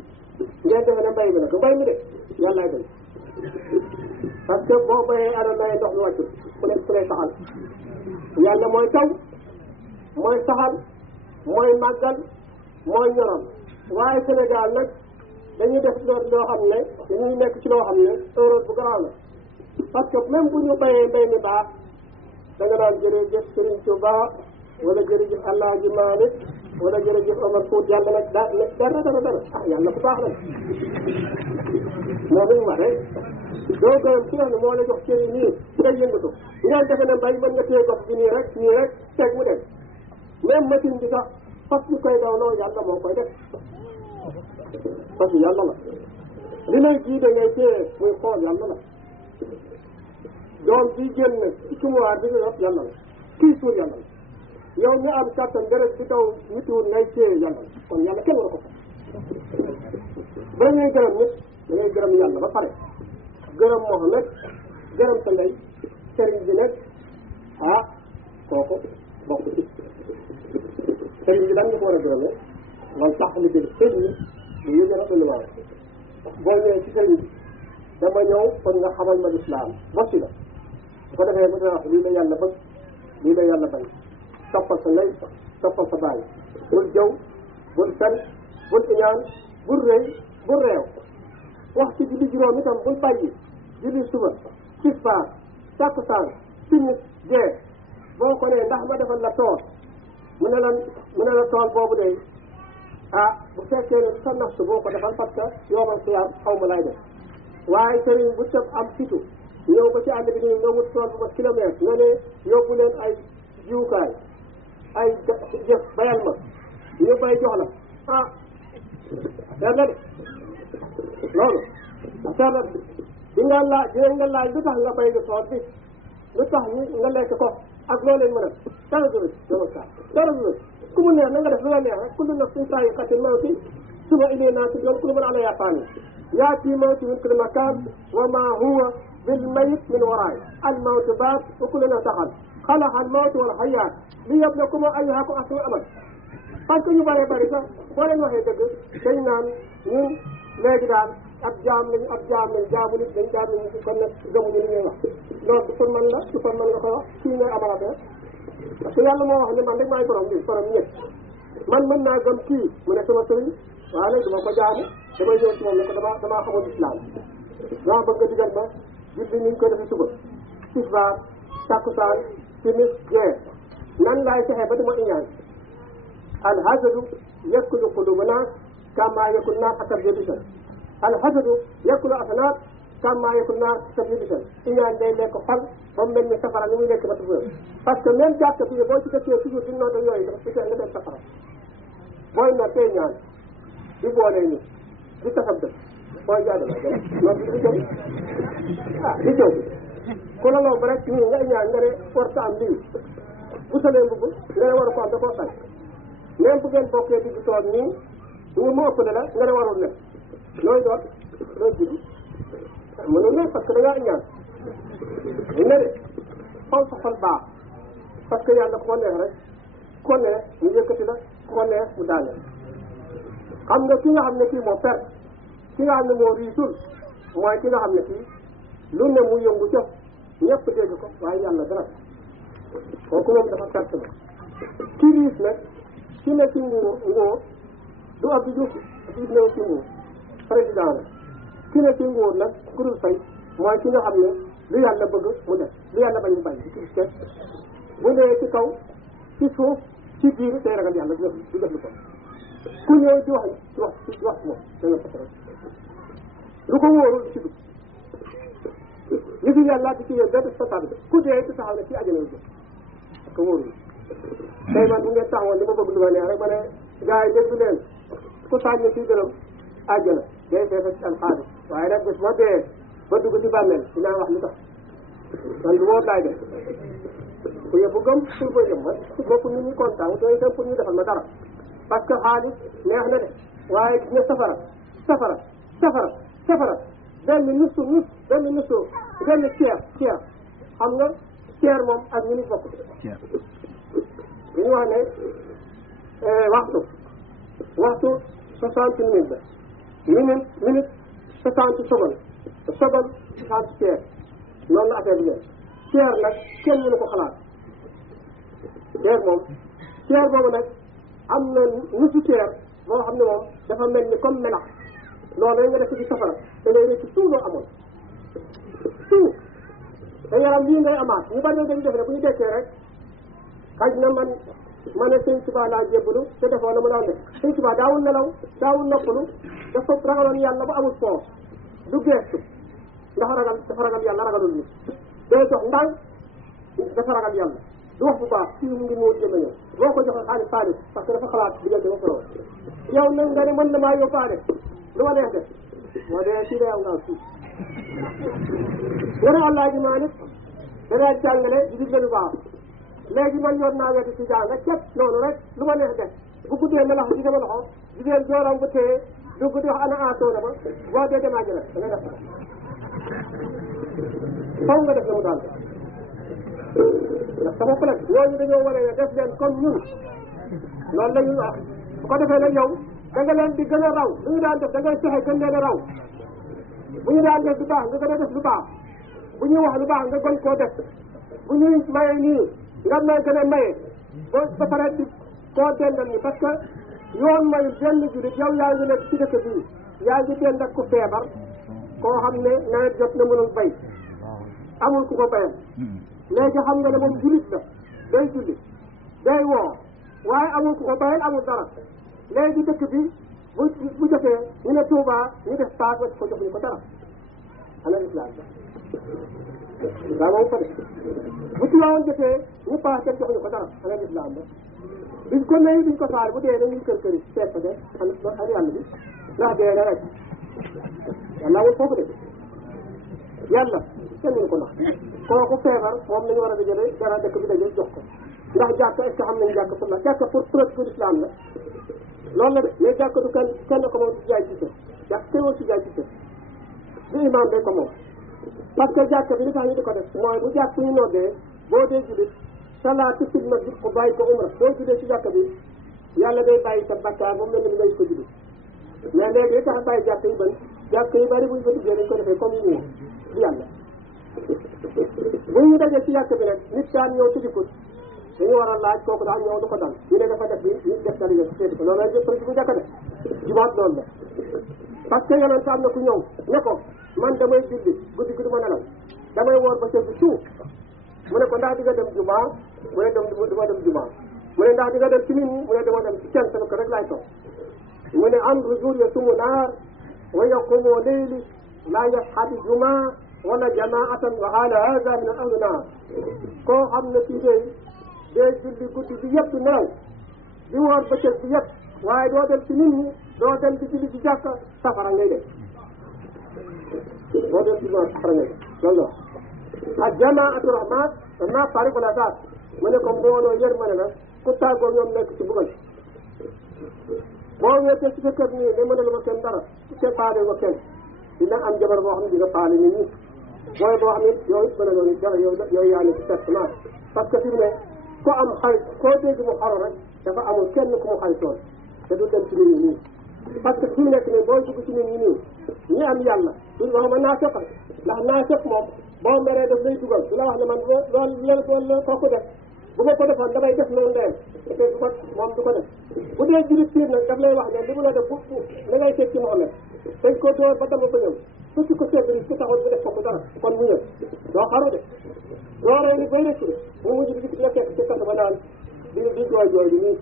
ngeen defe ne mbay mi la ko mbay mi de yàllaay bay parce que boo bayee ana may ndox mi wàccul ku lay saxal yàlla mooy taw mooy saxal mooy màggal mooy ñoral waaye Sénégal nag dañuy def loo xam ne dañuy nekk ci loo xam ne erreur bu garaaw la parce que même bu ñu bayee mbay mi baax da nga naan jërëjëf Serigne Touba wala jërëjëf Aladji Malick wala jërëjëf Omar Fout yàlla nag dara ah yàlla bu baax la moo dañu wax rek doo gërëm ki nga xam ne moo la jox cër yi nii ngay yëngatu ngeen defe ne mbay mën nga téye gox bi nii rek teg mu dem même machine bi sax fas ñu koy dawloo yàlla moo koy def parce que yàlla la li lay jiite ngay téye muy xool yàlla la doom bi génn ci cumuwaar bi nga yor yàlla la kii suur yàlla la yow mi am kàttan deret bi daw nitiwul ngay téye yàlla la kon yàlla kenn war a ko fa ba ngay gërëm nit da ngay gërëm yàlla ba pare gërëm Mohamed gërëm sa ndey sëriñ bi nag ah kooku bokk ci sëriñ bi daan nga ko war a gërëmee loolu tax li dégg sëriñ bi ñu gën a ëlluwaay boo ñëwee ci sëriñ bi dama ñëw kon nga xamal ma lislaam bossi la bu ko defee bu dee wax lii la yàlla bëgg lii la yàlla bañ toppal sa ndey toppal sa baay bul jëw bul fen bul iñaan bul rëy bul réew wax ci julli juróom itam bul bàyyi julli suba tisbaar takkusaan timis gee boo ko nee ndax ma defal la tool mu ne la tool boobu de ah bu fekkee ne sa nafsu boo ko defal parce que yoomal xiyaam xaw ma lay def waaye sëriñ bu tëb am fitu ñëw ba ci àll bi nii nga wut tool bu ma kilomètre nga ne yóbbu leen ay jiwukaay ay jëf bayal ma ñu bay jox la ah affaire la de loolu affaire la de dinañ nga laaj lu tax nga bay nga tool bi lu tax nga lekk ko ak loo leen mën a dara du dara du ku mu neex na nga def lu la neex rek kullu nafsin zaa'iqatul mawti summa ilaynaa turja'uun kullu man 'alayhaa faan ya'tii mawtu min kulli makaan wa maa huwa bil mayyit min waraa'i al mawtu baat wa kullu nafsin xalaqa al mawta wal hayaat liyabluwakum ayyukum ahsanu amalan parce que ñu bëree bëri sax boo leen waxee dëgg dañ naan ñun léegi daal ab jaam lañ jaamu nit dañ jaam lañu kon nag gëmuñu li ngay wax loolu du pour man la du pour man nga koy wax kii ngay amal affaire parce que yàlla moo wax ne man rek maay borom ñëpp man mën naa gëm kii mu ne sama sëriñ waaye nag dama ko jaamu damay ñëw ci moom ne ko damaa xamul islam dama bëgg nga digal ma julli ni ñu ko defee suba tisbaar takkusaan timis gee nan laay fexe ba dama iñaan al hasadu yakulu quluba naas kama yakulu naas akal jadisan al hasadu yakulu asanaat kama yakulu naas akal jadisan iñaan day lekk xol ba mu mel ni safara ni muy lekk ba tudd parce que même jàkka bi boo ci dëkkee toujours di noota yooyu dafa fekkee nga dem safara booy na tey ñaan di boole ñu di tasab dëkk booy jaadama loolu di jëw di jëw ku la loo ba rek nii nga ñaan nga ne warta am lii bu salee mbubb nga ne war ko am da koo sañ même bu ngeen bokkee digg tool nii ñu mu ëppale la nga ne warul ne looy doon looy julli mënul ne parce que da ngaa ñaan ñu ne de xaw sa xol baax parce que yàlla ku ko neex rek ku ko neex mu yëkkati la ku ko neex mu daaneel xam nga ki nga xam ne kii moo perte ki nga xam ne moo riisul mooy ki nga xam ne kii lu ne mu yëngu jëf ñëpp dégg ko waaye yàlla dara kooku moom dafa perte la ki riis nag ki ne ci nguur du Abdou Diouf di néew ci nguur président la ki ne ci nguur nag ku dul fay mooy ki nga xam ne lu yàlla bëgg mu def lu yàlla bañ mu bañ ci bu nee ci kaw ci suuf ci biir day ragal yàlla du def lu ko ku ñëw di wax moom dana ko rek lu ko wóorul ci dugg li fi yàlla di ci yéen benn responsable ku dee ci taxaw ne ci àjjana la jëm parce que wóorul tey man bu ngeen taxawoon li ma bëgg lu ma neex rek ma ne gars yi déglu leen ku sàññi ci gërëm àjjana day fee ci alxaalis waaye nag bés ma dee ba dugg ci bàmmeel dinaa wax li tax man du moom laay def ku yëpp gëm pour koy gëm man bokk nit ñi kontaan te itam pour ñu defal ma dara parce que xaalis neex na de waaye gis nga safara benn nusu benn ceer xam nga ceer moom ak ñu ni bokk dañu wax ne waxtu 60 minutes la minute 60 secondes 60 ceer noonu la affaire bi ñëw ceer nag kenn mënu ko xalaat ceer boobu nag am na nusu ceer boo xam ne moom dafa mel ni comme melax loolu rek nga def ci safara da ngay rëcc tout loo amoon tout te yaram lii ngay amaat ñu bari dañu def ne bu ñu dekkee rek xaj na ma ne sëñ Tuubaa laa jébbalu te defoo la mu daan def sëñ Tuubaa daawul nelaw daawul noppalu dafa ragaloon yàlla ba amul foof du geestu dafa ragal yàlla ragalul nit day jox ndànk dafa ragal yàlla du wax bu baax fii mu ngi moo jëme ñëw boo ko joxee xaalis parce que dafa xalaat diggante ba foroon yow nag nga ne mën na maa yóbbaale lu ma neex def moo dee ci réew nga fii yore Aladji Malick danaa jàngale di digle lu baax léegi man yor naa wetu ci jàng képp noonu rek lu ma neex def bu guddee melax ci sama loxo jigéen jooram bu téye du guddi wax ana aatoo dama boo dee demaa jële da nga def faw nga def la mu daal ndax sama collègue ñooñu dañoo wane ne def leen comme ñun loolu la ñuy wax bu ko defee nag yow da nga leen di gën a raw lu ñu daan def da ngay fexe gën leen a raw bu ñu daan def lu baax nga gën a def lu baax bu ñuy wax lu baax nga gën koo def bu ñuy maye nii nga may gën a maye ba pare di koo dendal ni parce que yoon mayu benn jullit yow yaa ngi nekk ci dëkk bii yaa ngi dend ak ku feebar koo xam ne nawet jot na mënul bay amul ku ko bayal léegi xam nga ne moom jullit la day julli day woor waaye amul ku ko bayal amul dara léegi dëkk bi bu jotee ñu ne Touba ñu def paas ba ko joxuñu ko dara ana islam daa moom fa def bu Tiwaawan jotee ñu paas dem joxuñu ko dara ana islam ba duñ ko nuyu duñ ko saal bu dee dañuy kër yi seet ko de ak yàlla bi ndax dee na rek yàlla amul foofu de yàlla kenn mënu ko nax kooku feebar moom lañu war a dajale dara dëkk bi dajale jox ko ndax jàkk est-ce que xam nañ jàkk pour la jàkk pour pratiquer l'islam la loolu la de mais jàkk du kenn ko moom ci jaay ci kër jàkk teewoo ci jaay ci kër du imam day ko moom parce que jàkk bi li tax ñu di ko def mooy bu jàkk ñu noddee boo dee jullit salaatu fil masjid ko bàyyi ko umra boo jullee ci jàkk bi yàlla day bàyyi sa bakkaar ba mel ni ngay ko jullit mais léegi li tax bàyyi jàkk yu bari buñ fa duggee dañ ko defee comme ñu du yàlla bu ñu dajee ci jàkk bi rek nit daan ñëw tëjikut dañu war a laaj kooku daal ñëw du ko dal ñu ne dafa def bi nit def dal yëpp seeti ko loolu la jëpp bu jàkk def jumaat loolu la parce que yonent am na ku ñëw ne ko man damay julli guddi gi du ma nelaw damay woor ba sëb bi suuf mu ne ko ndax di nga dem jumaa mu ne du ma dem jumaa mu ne ndax di nga dem ci nit ñi mu ne dama dem ci kenn sama ko rek laay toog mu ne am rujul yasumu naar wa yaqumu leyli laa yashhadu jumaa wala jamaatan wa haala hada min al ahli naar koo xam ne fii day julli guddi bi yëpp di nelaw di woor bëccëg bi yëpp waaye doo dem ci nit ñi doo dem ci julli ci jàkka safara ngay def doo dem ci jumaa safara ngay def loolu la ak jamaatu rahmat ma tariqul asaas mu ne ko mbooloo yërmande la ku tàggoo ñoom nekk ci bugal boo wéetee ci sa kër nii ne mënal ma kenn dara te faale ma kenn dina am jabar boo xam ne di nga faale nit ñi booy boo xam ne yow it mën a doon dara yow yaa ne ci pertement parce que fi mu ne ko am xarit koo dégg mu xaro rek dafa amul kenn ku mu xaritoon te du dem ci nit ñi nii parce que fi mu nekk nii boo dugg ci nit ñi nii ñi am yàlla duñ waxuma naa fekk ndax naa fekk moom boo meree daf lay dugal du la wax ne man loolu kooku def bu ma ko defoon damay def noonu ndeyam te du ko moom du ko def bu dee julit piir nag daf lay wax ne li mu la def bu la ngay seet ci Muhammad dañ ko door ba dama ko ñëw su ko seet bi su taxoon bu def ko dara kon mu ñëw doo xaru de doo rey ni bay rëcc mu mujj bi nga fekk ci kat ba naan di jooy di nii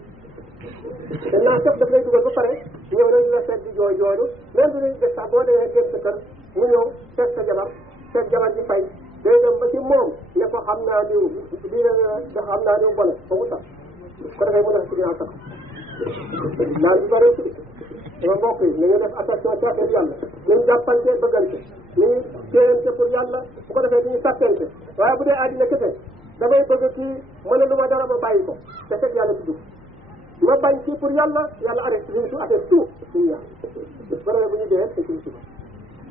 te naa fekk daf lay dugal ba pare ñëw na la fekk di jooylu même bi dañ def sax boo demee dem sa kër mu ñëw fekk sa jabar ji fay day dem ba ci moom ne ko xam naa diw bii da xam naa diw bone ba mu tax ko defee mu def ci dinaa tax naan bi bare ci dama mbokk yi nañu def attention ci affaire yàlla nañu jàppante bëggante nañu téyante pour yàlla bu ko defee duñu sàttante waaye bu dee àddina kese damay bëgg kii mën a lu ma dara ma bàyyi ko te fekk yàlla ci dugg ma bañ kii pour yàlla arrêté suñu su affaire tout suñu yàlla bare bu ñu dee te suñu suba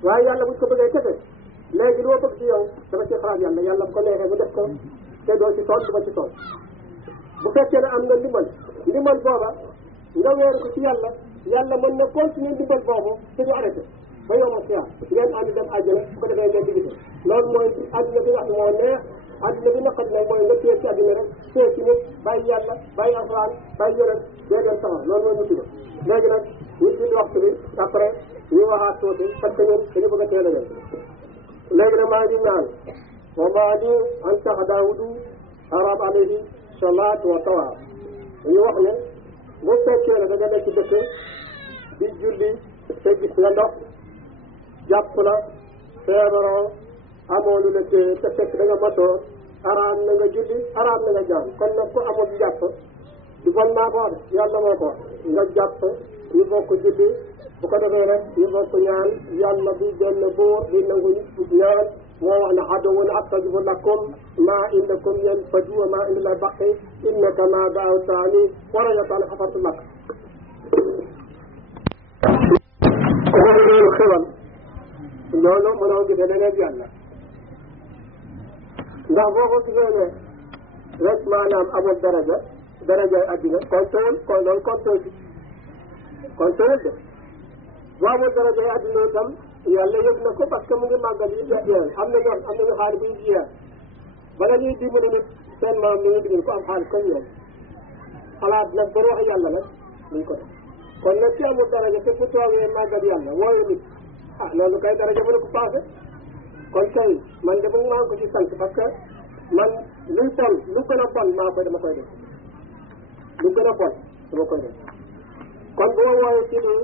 waaye yàlla buñ ko bëggee kese léegi loo bëgg ci yow dama ci xalaat yàlla bu ko neexee mu def ko te doo ci tool du ma ci tool bu fekkee ne am nga ndimbal booba nga weeru ko ci yàlla mën na continuer ndimbal boobu te du arrêté ba yow ma siyaar ngeen ànd dem àjjana bu ko defee ngeen di gise loolu mooy àddina bi nga xam ne moo neex àddina bi naqat nag mooy nga téye ci àddina rek téye ci nit bàyyi yàlla bàyyi alxuraan bàyyi yonent dee dem sama loolu mooy mucc ba léegi nag ñu ci waxtu bi après ñu waxaat tuuti parce que ñun dañu bëgg a teel a dem léegi nag maa ngi naan wa baadi an sax daawudu arab alayhi salaatu wa tawaab ñu wax ne bu fekkee ne da nga nekk dëkk di julli te gis nga ndox jàpp la feebaroo amoo lu la téye te fekk da nga matoo araam na nga julli araam na nga jaam kon nag ku amul jàpp du bon naa ko wax yàlla moo ko wax nga jàpp ñu bokk julli bu ko defee rek ñu bokk ñaan yàlla bi benn buur di nangu ñaan moo wax ne aduwwun astajibu lakum maa indakum yanfadu wa maa inda llahi baqi innaka maa da'awtani wa rajawtani xafartu lak loolu xewal loolu mënoo gisee leneen yàlla ndax boo ko gisee ne rek maanaam amul daraja addina kontool kon loolu kontool de boo amul daraja addina itam yàlla yëg na ko parce que mu ngi màggal yi yéen am nañu xaalis bu ñu jeex bala ñuy dimbali nit seen maam ni ñuy dimbali ko am xaalis comme ñoom xalaat nag ba wax yàlla nag duñ ko def kon nag ci amul daraja te fu toogee màggal yàlla wooyu nit loolu kay daraja mën a ko passé kon kay man de maa ngi ko ci sant parce que man luy bon lu gën a bon dama koy def lu gën a bon dama koy def kon bu ma wooyee ci lii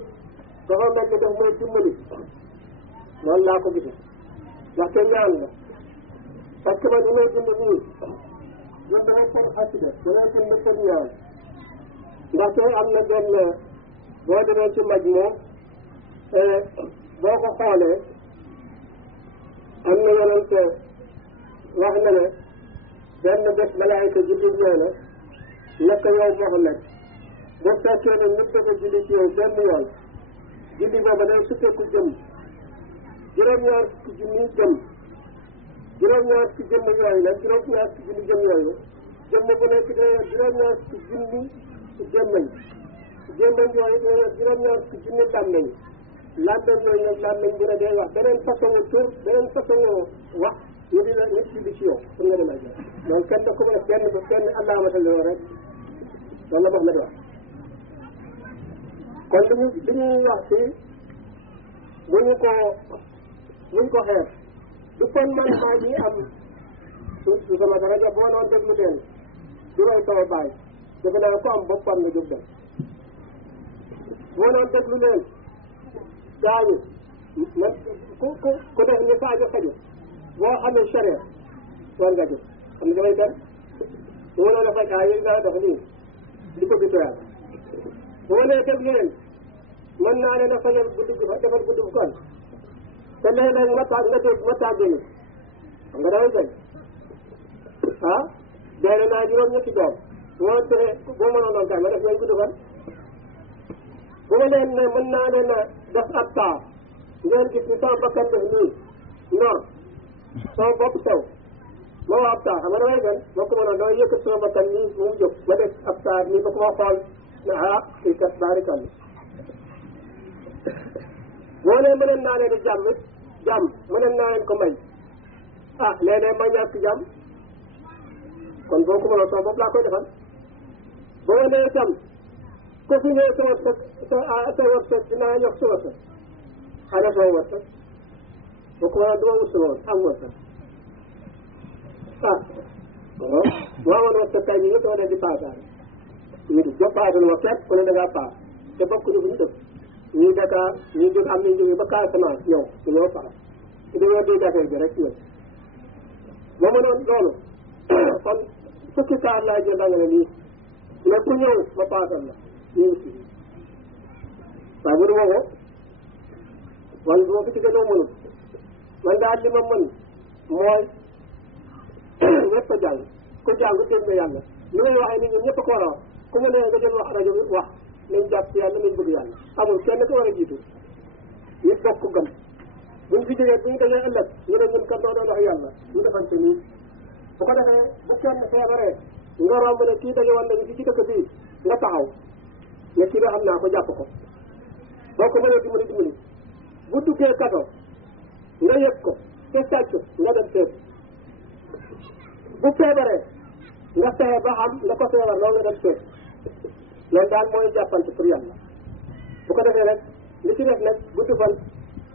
dafa mel ni daf may dimbali loolu laa ko gisee ndaxte ñaan la parce que man li may dund nii ñun damay pour xasida damay dund pour ñaan ndaxte am na benn boo demee ci maj moom boo ko xoolee am na yonente wax na ne benn bés malaayika Jibril nee na nekk yow Muhammad bu fekkee ne nit dafa julli ci yow benn yoon julli booba day sukkeeku jëm juróom-ñaar fukki junni jëm juróom-ñaar fukki jëmm yooyu nag juróom-ñaar fukki junni jëm yooyu jëmm bu nekk day juróom-ñaar fukki junni jëmmañ yooyu day juróom-ñaar fukki junni làmmeñ yooyu nag làmmeñ bu ne day wax beneen façon tur beneen façon wax ñu di la nit julli ci yow pour nga dem ak loolu kenn da ko mën a benn allahumma salli rek loolu la wax na di wax kon li ñuy wax fii bu ñu ko xeeb du kon man maa ngi am su sama daraja boo noon déglu leen di way sama baay defe naa ko am boppam nga jóg dem boo noon déglu leen gaañu man ku def ni saajo xaju boo xamee charia war nga jóg xam ne damay dem bu ma noon faj yi nga dox nii di ko gis yàlla bu ma nee déglu leen mën naa leen a fajal guddi gi fa defal guddi bu kon te léeg-léeg ma tàggee nit xam nga damay bañ deene naa juróom-ñetti doom boo mënoon doon kay ma def ñooy gudd fan bu ma leen ne mën naa leen a def ab taar ngeen gis ni sama bakkan def nii ñor sama bopp sew ma wax ab taar xam nga damay gën boo ko mënoon damay yëkkat sama bakkan nii mu jóg ma def ab taar nii ba ko ma xool ne ah kii kat baarikàll boo nee mënoon naa leen di jàmm mënoon naa leen ko may ah léeg-léeg ma ñàkk jàmm kon boo ko mënoon sama bopp laa koy defal boo nee itam ku fi ñëw sa wërsëg sa wërsëg dinaa yokk sa wërsëg xanaa sama wërsëg boo ko mënoon duma wut sama wërsëg am wërsëg ah boo amoon wërsëg kay ñu ñëpp dama leen di paasaale ñu di jox paasal ma kenn ku ne da ngaa paas te bokkuñu fu ñu dëkk ñii Dakar ñii jóg am nañu jógee ba Casamance ñëw su ñëw paas te dañoo dégg affaire bi rek ñëw boo mënoon loolu kon fukki kaar laay jël da nga ne lii mais ku ñëw ma paasal la ñu si waaye bu duma ko wan bu ma fi ci gënoo mënul man daal li ma mën mooy ñëpp a jàng ku jàng dégg nga yàlla li may waxee nit ñi ñëpp a ko war a wax ku mu ne nga jël wax rajo bi wax nañ jàpp ci yàlla nañ bëgg yàlla amul kenn ko war a jiitu ñu bokk gëm buñ fi jógee buñ dajee ëllëg ñu ne ñun kat doo doon wax yàlla ñu defante nii bu ko defee bu kenn feebaree nga romb ne kii dañu woon nañu fi ci dëkk bii nga taxaw ne kii da xam naa ko jàpp ko boo ko mënee dimbali bu duggee kaso nga yëg ko te sàcc nga dem seet bu feebaree nga fexe ba xam la ko feebar loolu nga dem seet loolu daal mooy jàppante pour yàlla bu ko defee rek li ci def nag gudd fan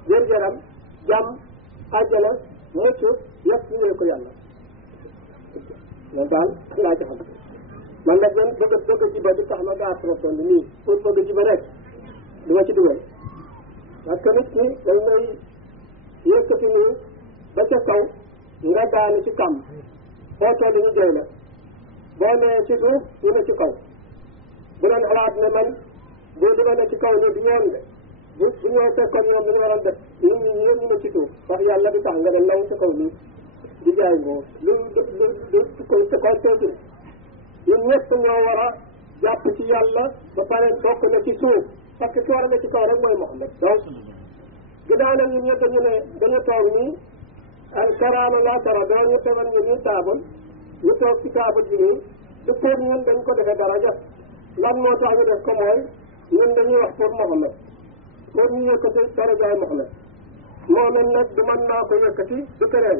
wér-gu-yaram jàmm àjjana mucc yëpp ñu ko yàlla loolu daal laa ci xam man nag man bëgg a jiba di tax ma gaa trop toll nii pour bëgg a jiba rek du ma ci dugal parce que nit ñi dañ may yëkkati nii ba ca kaw nga daanu ci kam foo toll ñu jëy la boo nee ci suuf ñu ne ci kaw bu doon xalaat ne man bu li ma ne ci kaw nii du ñoom de bu ñoo fekkoon ñoom dañu waroon def ñun ñi ñëpp ñu ne ci suuf wax yàlla di tax nga ne law ci kaw nii di jaay ngoo lu koy teeku ñun ñëpp ñoo war a jàpp ci yàlla ba pare bokk na ci suuf parce que ki war a ne ci kaw rek mooy Muhammad donc ginnaaw nag ñun ñëpp dañu ne dañu toog nii al karaama la tara doo ñu tegal ñu nii taabal ñu toog ci taabal bi nii du pour ñun dañ ko defee dara jot lan moo tax ñu def ko mooy ñun dañuy wax pour Muhammad pour ñu yëkkati darajaay Muhammad Muhammad nag du mën naa ko yëkkati du keneen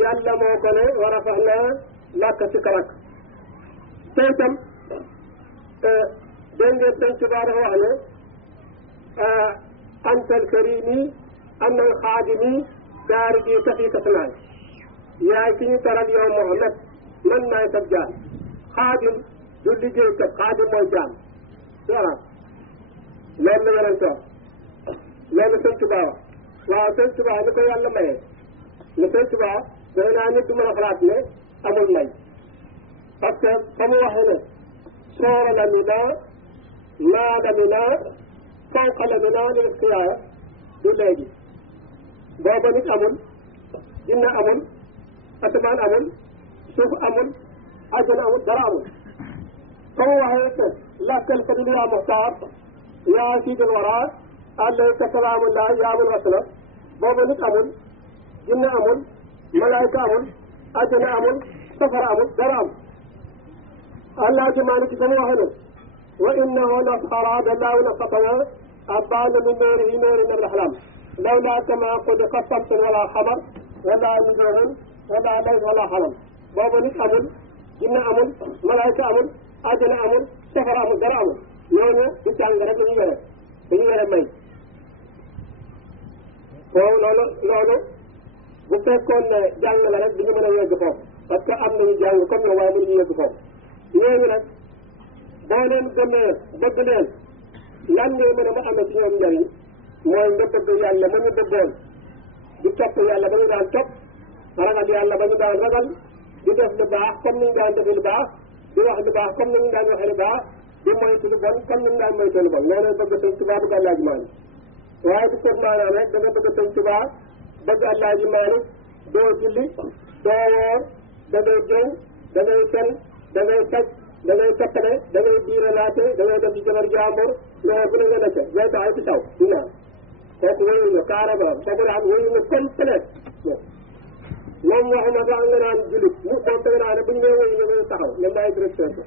yàlla moo ko ne war a fax naa làkk ci karak te itam dégg ngeen dañ ci baa dafa wax ne antal karimi annal xaadimi daari ji tafi kasnaay yaay ki ñu taral yow Muhammad man maay sab jaam xaadim du liggéeykat xaadim mooy jaam ci arab loolu la yeneen toog loolu sëñ Tuubaa wax waaw sëñ Tuubaa ni ko yàlla mayee ne sëñ Tuubaa day naa nit du mën a xalaat ne amul may parce que fa mu waxee ne soora la mi naa naa la mi naa fawqa la mi naa lil xiyaaya du léegi booba nit amul jinne amul asamaan amul suuf amul àjjana amul dara amul fa mu waxee ne lakkal fadil yaa muxtaar yaa siidal waraa alayka salaamullah yaa amul wasla booba nit amul jinne amul malaayka amul àjjana amul safara amul dara amul Aladji Malick sama waxee ne wa innahu la arada laahu la fatana abana min noorihi noori min al-ahlam lawla kama xuliqa samsun wala xamar wala nujumun wala layl wala xalam booba nit amul jinne amul malaayka amul àjjana amul safara amul dara amul ñooñu di jàng rek la ñu yore dañu yore may boobu loolu bu fekkoon ne jàng la rek duñu mën a yegg foofu parce que am nañu jàng comme ñoom waaye mënuñu yegg foofu ñooñu nag boo leen gëmee bëgg leen lan ngay mën a mu amee ci ñoom njëriñ mooy nga bëgg yàlla ma ñu bëggoon di topp yàlla ba ñu daan topp ragal yàlla ba ñu daan ragal di def lu baax comme ni ñu daan defee lu baax di wax lu baax comme ni ñu daan waxee lu baax di moytu lu bon comme ni ñu daan moytu lu bon loolu bëgg sëñ Tuubaa bëgg Aladji Malick waaye du ko maanaam rek da nga bëgg sëñ Tuubaa bëgg Aladji Malick doo julli doo woor da ngay jëw da ngay fen da ngay taj da ngay takkale da ngay diiralaate da ngay dem ci jabar jàmbur loolu bu ne nga nekk ngay taxaw ci taw du naan kooku wéyu nga carrément kooku daal wéyu nga complet moom waxuma sax nga naan julit mu moom da nga naan bu ñu nee wéyu nga ngay taxaw même daay directeur ko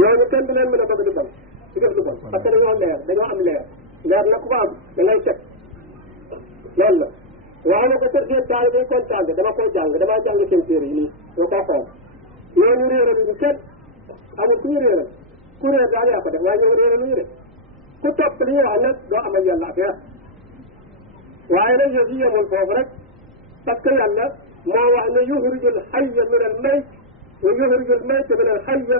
ñooñu kenn du leen mën a bëgg di bon di def lu bon parce que dañoo leer dañoo am leer leer nag ku ko am da ngay teg loolu la waaye nag ba tëddee taal day kontaan dama koy jàng damaa jàng seen téere yi nii dama koo xool ñooñu réeral ñu kenn amul ku ñu réeral ku réer daal yaa ko def waaye ñoom réeral ñu de ku topp li ñuy wax nag doo amal yàlla affaire waaye nag yëf yi yemul foofu rek parce que yàlla moo wax ne yuxrijul hayya min al mayt wa yuxrijul mayta min al hayya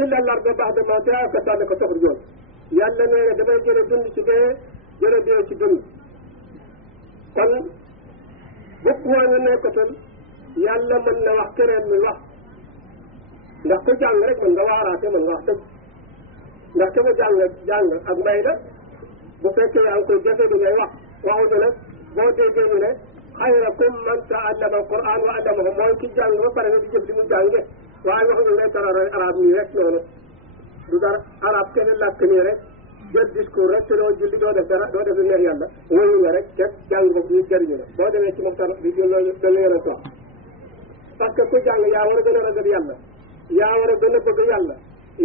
illa al arda ba'da mawtiha kazaalika tuxrajuun yàlla nee na damay jële dund ci dee jële dee ci dund kon bu ñu nekkatul yàlla mën na wax keneen muy wax ndax ku jàng rek mën nga waaraate mën nga wax dëgg ndax ke mu jàng ak mbay la bu fekkee yaa ngi koy jafe di ngay wax waxuñu nag boo déggee ñu ne xayrakum man ta'allama al-Qur'an wa 'allamahu mooy ki jàng ba pare di jëf di mu jànge waaye waxuñu ngay tarara arab nii rek noonu du dara arab kenn làkk nii rek jël discours rek te doo julli doo def dara doo def lu neex yàlla wóyu nga rek teg jàng boobu ñu jëriñu la boo demee ci moxtar bi loolu dañu yéen a toog parce que ku jàng yaa war a gën a ragal yàlla yaa war a gën a bëgg yàlla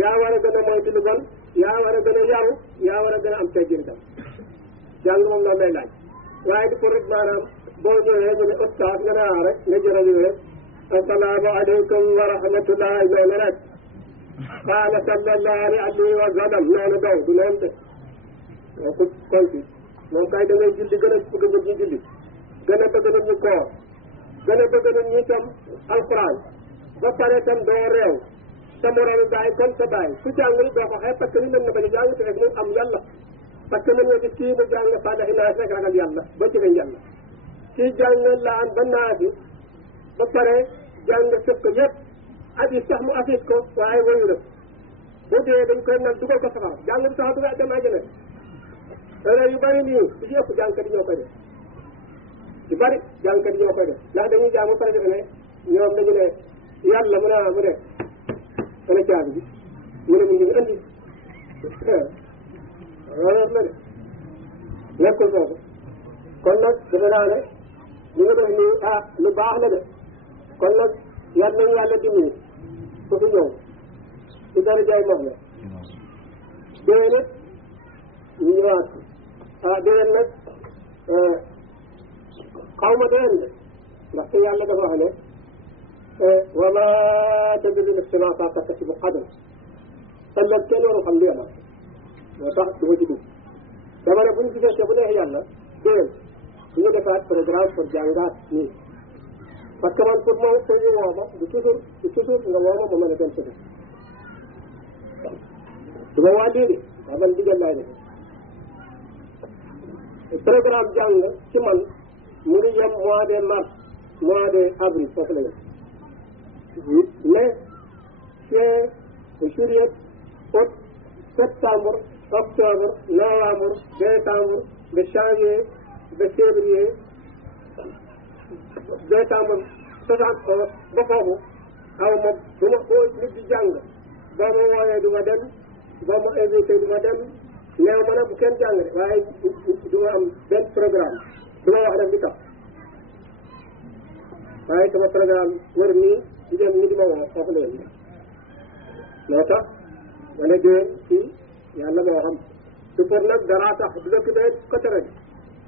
yaa war a gën a moytu lu bon yaa war a gën a yaru yaa war a gën a am teggin tam jàng moom la may laaj waaye di pour rek maanaam boo ñëwee ñu ne ustaas nga naa rek nga jërëjëf rek assalaamu aleykum wa rahmatullah noonu rek qaala sallallahu alayhi wa sallam noonu daw du noonu de moo ko konti moom kay da ngay julli gën a bëgg nit ñi julli gën a bëgg nit ñi koor gën a bëgg nit ñi tam alquran ba pare tam doo réew sa moromu baay comme sa baay su jàngul doo ko xeeb parce que ni mën na bañ a jàng te rek mu am yàlla parce que mën nga gis kii mu jàng Fatiha Naas rek ragal yàlla ba ci yàlla kii jàng laan ba naasi ba pare jàng sëf ko yëpp abi sax mu affiche ko waaye wayu la bu dee dañ koy nag dugal ko safara jàng bi sax du nga dem àjjana heure yu bëri nii su ci ëpp jàngkat yi ñoo koy def yu bëri jàngkat yi ñoo koy def ndax dañuy jàng ba pare defe ne ñoom dañu ne yàlla mu ne mu ne ana caabi bi mu ne mu ngi andi loolu la de nekkul foofu kon nag defe naa ne li nga def nii ah lu baax la de kon nag yàlla nañu yàlla dimbali ku fi ñëw ci dara jaay moom la déwén it ñu ñëwaat ah déwén nag xaw ma déwén de ndaxte yàlla dafa wax ne wa ma tadri nafsun ma taksibu gadan ëllëg kenn waru xam li amaat moo tax du ma ci dugg dama ne bu ñu gisee bu neex yàlla déwén su ñu defaat programme pour jàngaat nii parce que man pour ñu woo ma du toujours nga woo ma mën a dem sëgg du ma waa lii de waaw man digal laay def programme jàng ci man mu ngi yem mois de mars mois de avril foofu la yem mai juin juillet août septembre octobre novembre décembre ba janvier ba février décembre 71 ba foofu aw ma bu ma boo nit di jàng boo ma wooyee du ma dem boo ma invité du ma dem néew ma nag bu kenn jàng de waaye du ma am benn programme du ma wax nag li tax waaye sama programme wër nii di dem ni di ma woo foofu la yem moo tax ma ne déwén fii yàlla moo xam su pour nag dara tax du dëkk bee ko tere bi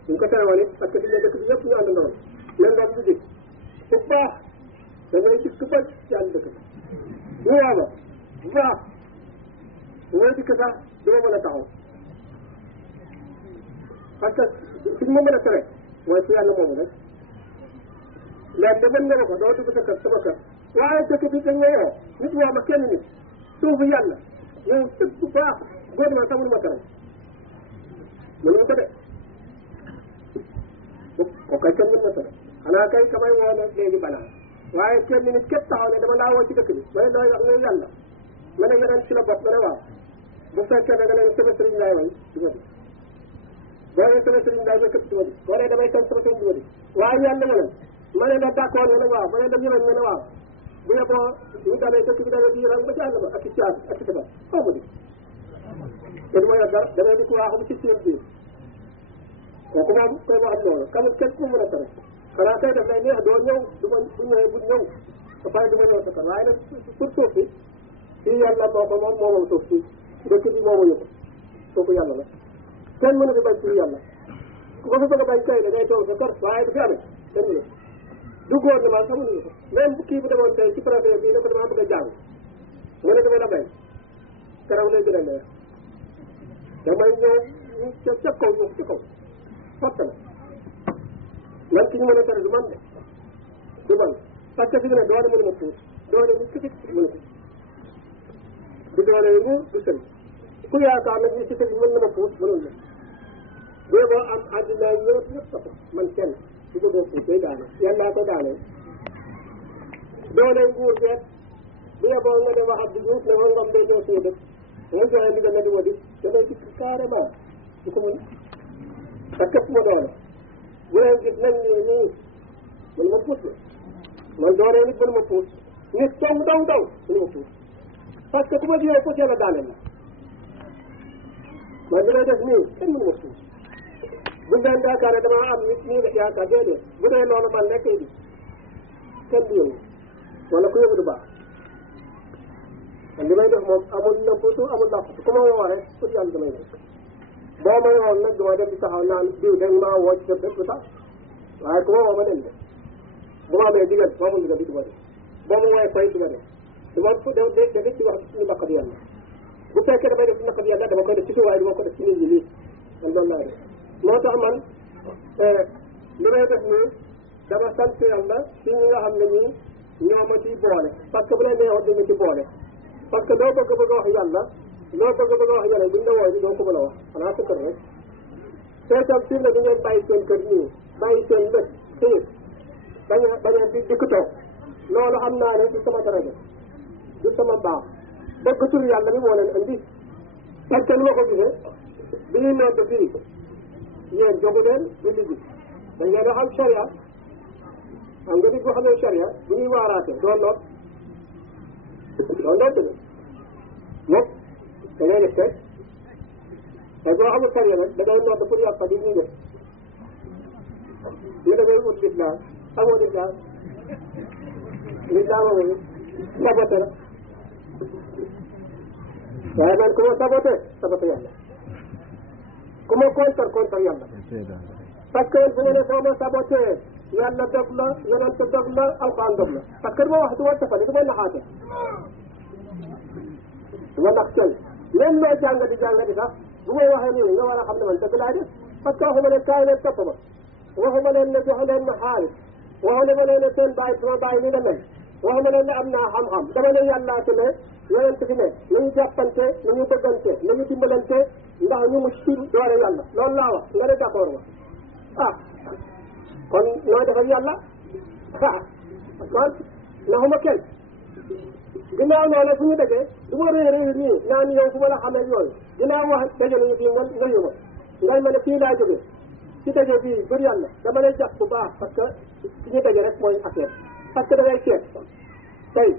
duñ ko tere woon it parce que dina dëkk bi yëpp ñu àndandoon même doom du dig bu baax da ngay gis ku bëj ci ànd dëkk bi bu waama bu baax bu may dikk sax du ma mën a taxaw parce que suñ ma mën a tere mooy fu yàlla moomu rek léegi da mën nga ma ko doo dugg sa kër sama kër waaye dëkk bi dañ ma woo nit woo ma kenn nit suufu yàlla yow dëkk bu baax gouvernement sax mënu ma tere mënu ko de ko kay kenn mën na tere xanaa kay kamay woo ne léegi balaa waaye kenn nit képp taxaw ne dama laa woo ci dëkk bi ma ne looy wax ne yàlla ma ne yeneen ci la bokk ma ne waaw bu fekkee ne nga ne sama sëriñ laay way du ma di boo nee sama sëriñ laay way këpp du ma di boo nee damay tam sama sëriñ du ma di waaye yàlla ma ne la d'accord nga ne waaw ma ne la ñëwen nga ne waaw bu yeboo ñu dalee dëkk bi dalee ci yaram ba ci àll ba ak ci caas ak ci tabax xaw ma di te du ma yor dara damay di ko waaxum ci seen biir kooku moom koy wax loolu kamul kenn ku mën a tere xanaa kay def lay neex doo ñëw du ma bu ñëwee bu ñëw ba pare du ma ñëw sa kër waaye nag pour suuf si fii yàlla moo ko moom moo moom suuf si dëkk bi moomuñu ko suufu yàlla la kenn mënu fi bañ fii yàlla ku ko fi bëgg a bañ kay da ngay toog sa kër waaye du fi amee kenn mënu du gouvernement sax mënuñu ko même kii bu demoon tey ci préfet bii ne ko damaa bëgg a jàng mu ne dama la bay keroog lay gën a neex damay ñëw ñu ca kaw ñu ci kaw fàtte la man ki ñu mën a tere du man de du man parce que fi mu ne doole mënu ma puus doole ñu kiti mënu ko du doole yu nguur du sëriñ ku yaakaar nag ñi ci sëriñ mën na ma puus mënul la boo boo am àddina ñëpp ñëpp sax man kenn du ko puus day daane yàllaa ko daane doole nguur geet bu yeboo nga ne wax ak di juuf ne ma ngom day ñëw suñu dëkk mu joxe ndigal na di ma di damay dikk carrément du ko mën parce que fu ma doole bu leen gis nañ nii mënu ma puus la man doole nit mënu ma puus nit daw mënu ma puus parce que ku ma jiyee puus yàlla daaneel la man bi lay def nii kenn mënu ma puus buñ leen yaakaar ne damaa am nit nii nga yaakaar déedéet bu dee loolu man nekkee bi kenn du yëngu wala ku yëngu du baax man li may def moom amul nëbbatu amul làqatu ku ma woo rek pour yàlla damay def boo may woon nag duma dem di taxaw naan diw dañ maa woo ci sa dëkk lu tax waaye ku ma woo ma dem de bu ma amee digal boo amul digal bi du ma def boo ma wooyee fay du ma def du ma def ci wax ci naqat yàlla bu fekkee damay def ci naqat yàlla dama koy def ci fi waaye du ma ko def ci nit ñi lii man loolu laa def moo tax man li may def nii dama sant yàlla ci ñi nga xam ne ñii ñoo ma ciy boole parce que bu la neexoon dañ ma ci boole parce que loo bëgg a wax yàlla loo bëgg a wax yàlla buñ la wooy doo ko mën a wax xanaa sa kër rek te itam fii ne du ngeen bàyyi seen kër nii bàyyi seen dëkk xiir bañ a dikk toog loolu xam naa ne du sama daraja du sama baax bëgg tur yàlla bi moo leen andi parce que lu ma ko gisee bi ñuy nodd fii yéen jogu leen du ligi dañ leen a xam charia xam nga di boo xam ne charia bu ñuy waaraate doo noot de moom da ngay def teg te boo xamul charia nag da ngay noot pour yàppa di ñuy def ñu da ngay ut lislaam amoo lislaam amoo saboté la waaye man ku ma saboté yàlla ku ma contre yàlla parce que fu ma ne soo ma saboté yàlla dog la yonent dog la alxuraan dog la parce que du ma wax du ma tafali du ma naxaate du ma nax kenn même loo jàng di sax bu ma waxee nii nga war a xam ne man dëgg laa def parce que waxuma ne kaay leen topp ma waxuma leen ne joxe leen ma xaalis waxuma leen ne seen bàyyi sama bàyyi ni la mel waxuma leen ne am naa xam-xam dama ne yàllaa ci ne yonent fi ne nañu jàppante nañu bëggante nañu dimbalante ndax ñu mu ci doore yàlla loolu laa wax nga ne d'accord ma ah kon nooy def ak yàlla ah kon naxuma kenn ginnaaw loolu fu ñu dajee du ma réy nii naan yow fu ma la xamee yooyu ginnaaw wax daje nañu fii nga yu ma ngay ma ne fii laa jógee ci daje bii bër yàlla dama lay jàpp bu baax parce que fi ñu daje rek mooy affaire parce que da ngay seet tey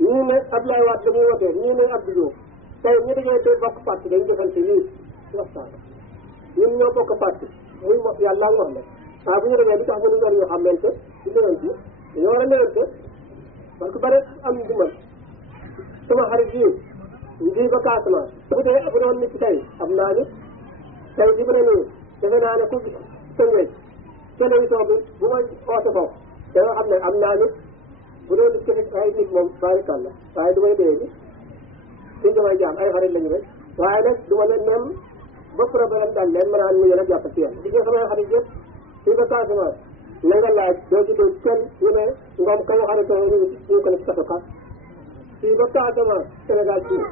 ñii ne Abdoulaye Wade la muy wotee ñii ne Abdou Diouf tey ñu dajee tey bokk parti dañu defante nii waxtaan ñun ñoo bokk parti muy mo yàlla wax ne waaw bu ñu demee lu tax ba ñu war ñu xamante di déwante dañoo war a déwante parce que bare am ndimbal sama xarit yi ngi ba Casamance bu dee bu doon nit tey am naa ni tey di bëre nii defe naa ne ku gis sëngee télévision bi bu may oote foofu da nga xam ne am naa ni bu doon nit ay nit moom barikàlla waaye du may dee ni suñ damay jaam ay xarit lañu rek waaye nag du ma leen même ba problème daal leen mën a ñu la jàpp ci yéen di nga samay xarit yëpp fii ba Casamance na nga laaj doo ci dégg kenn ñu ne Ngom kamu xaritoo ñu ko ne ci taxaw fii ba Casamance Sénégal fii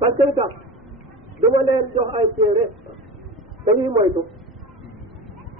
parce que tax du ma leen jox ay téere dañuy moytu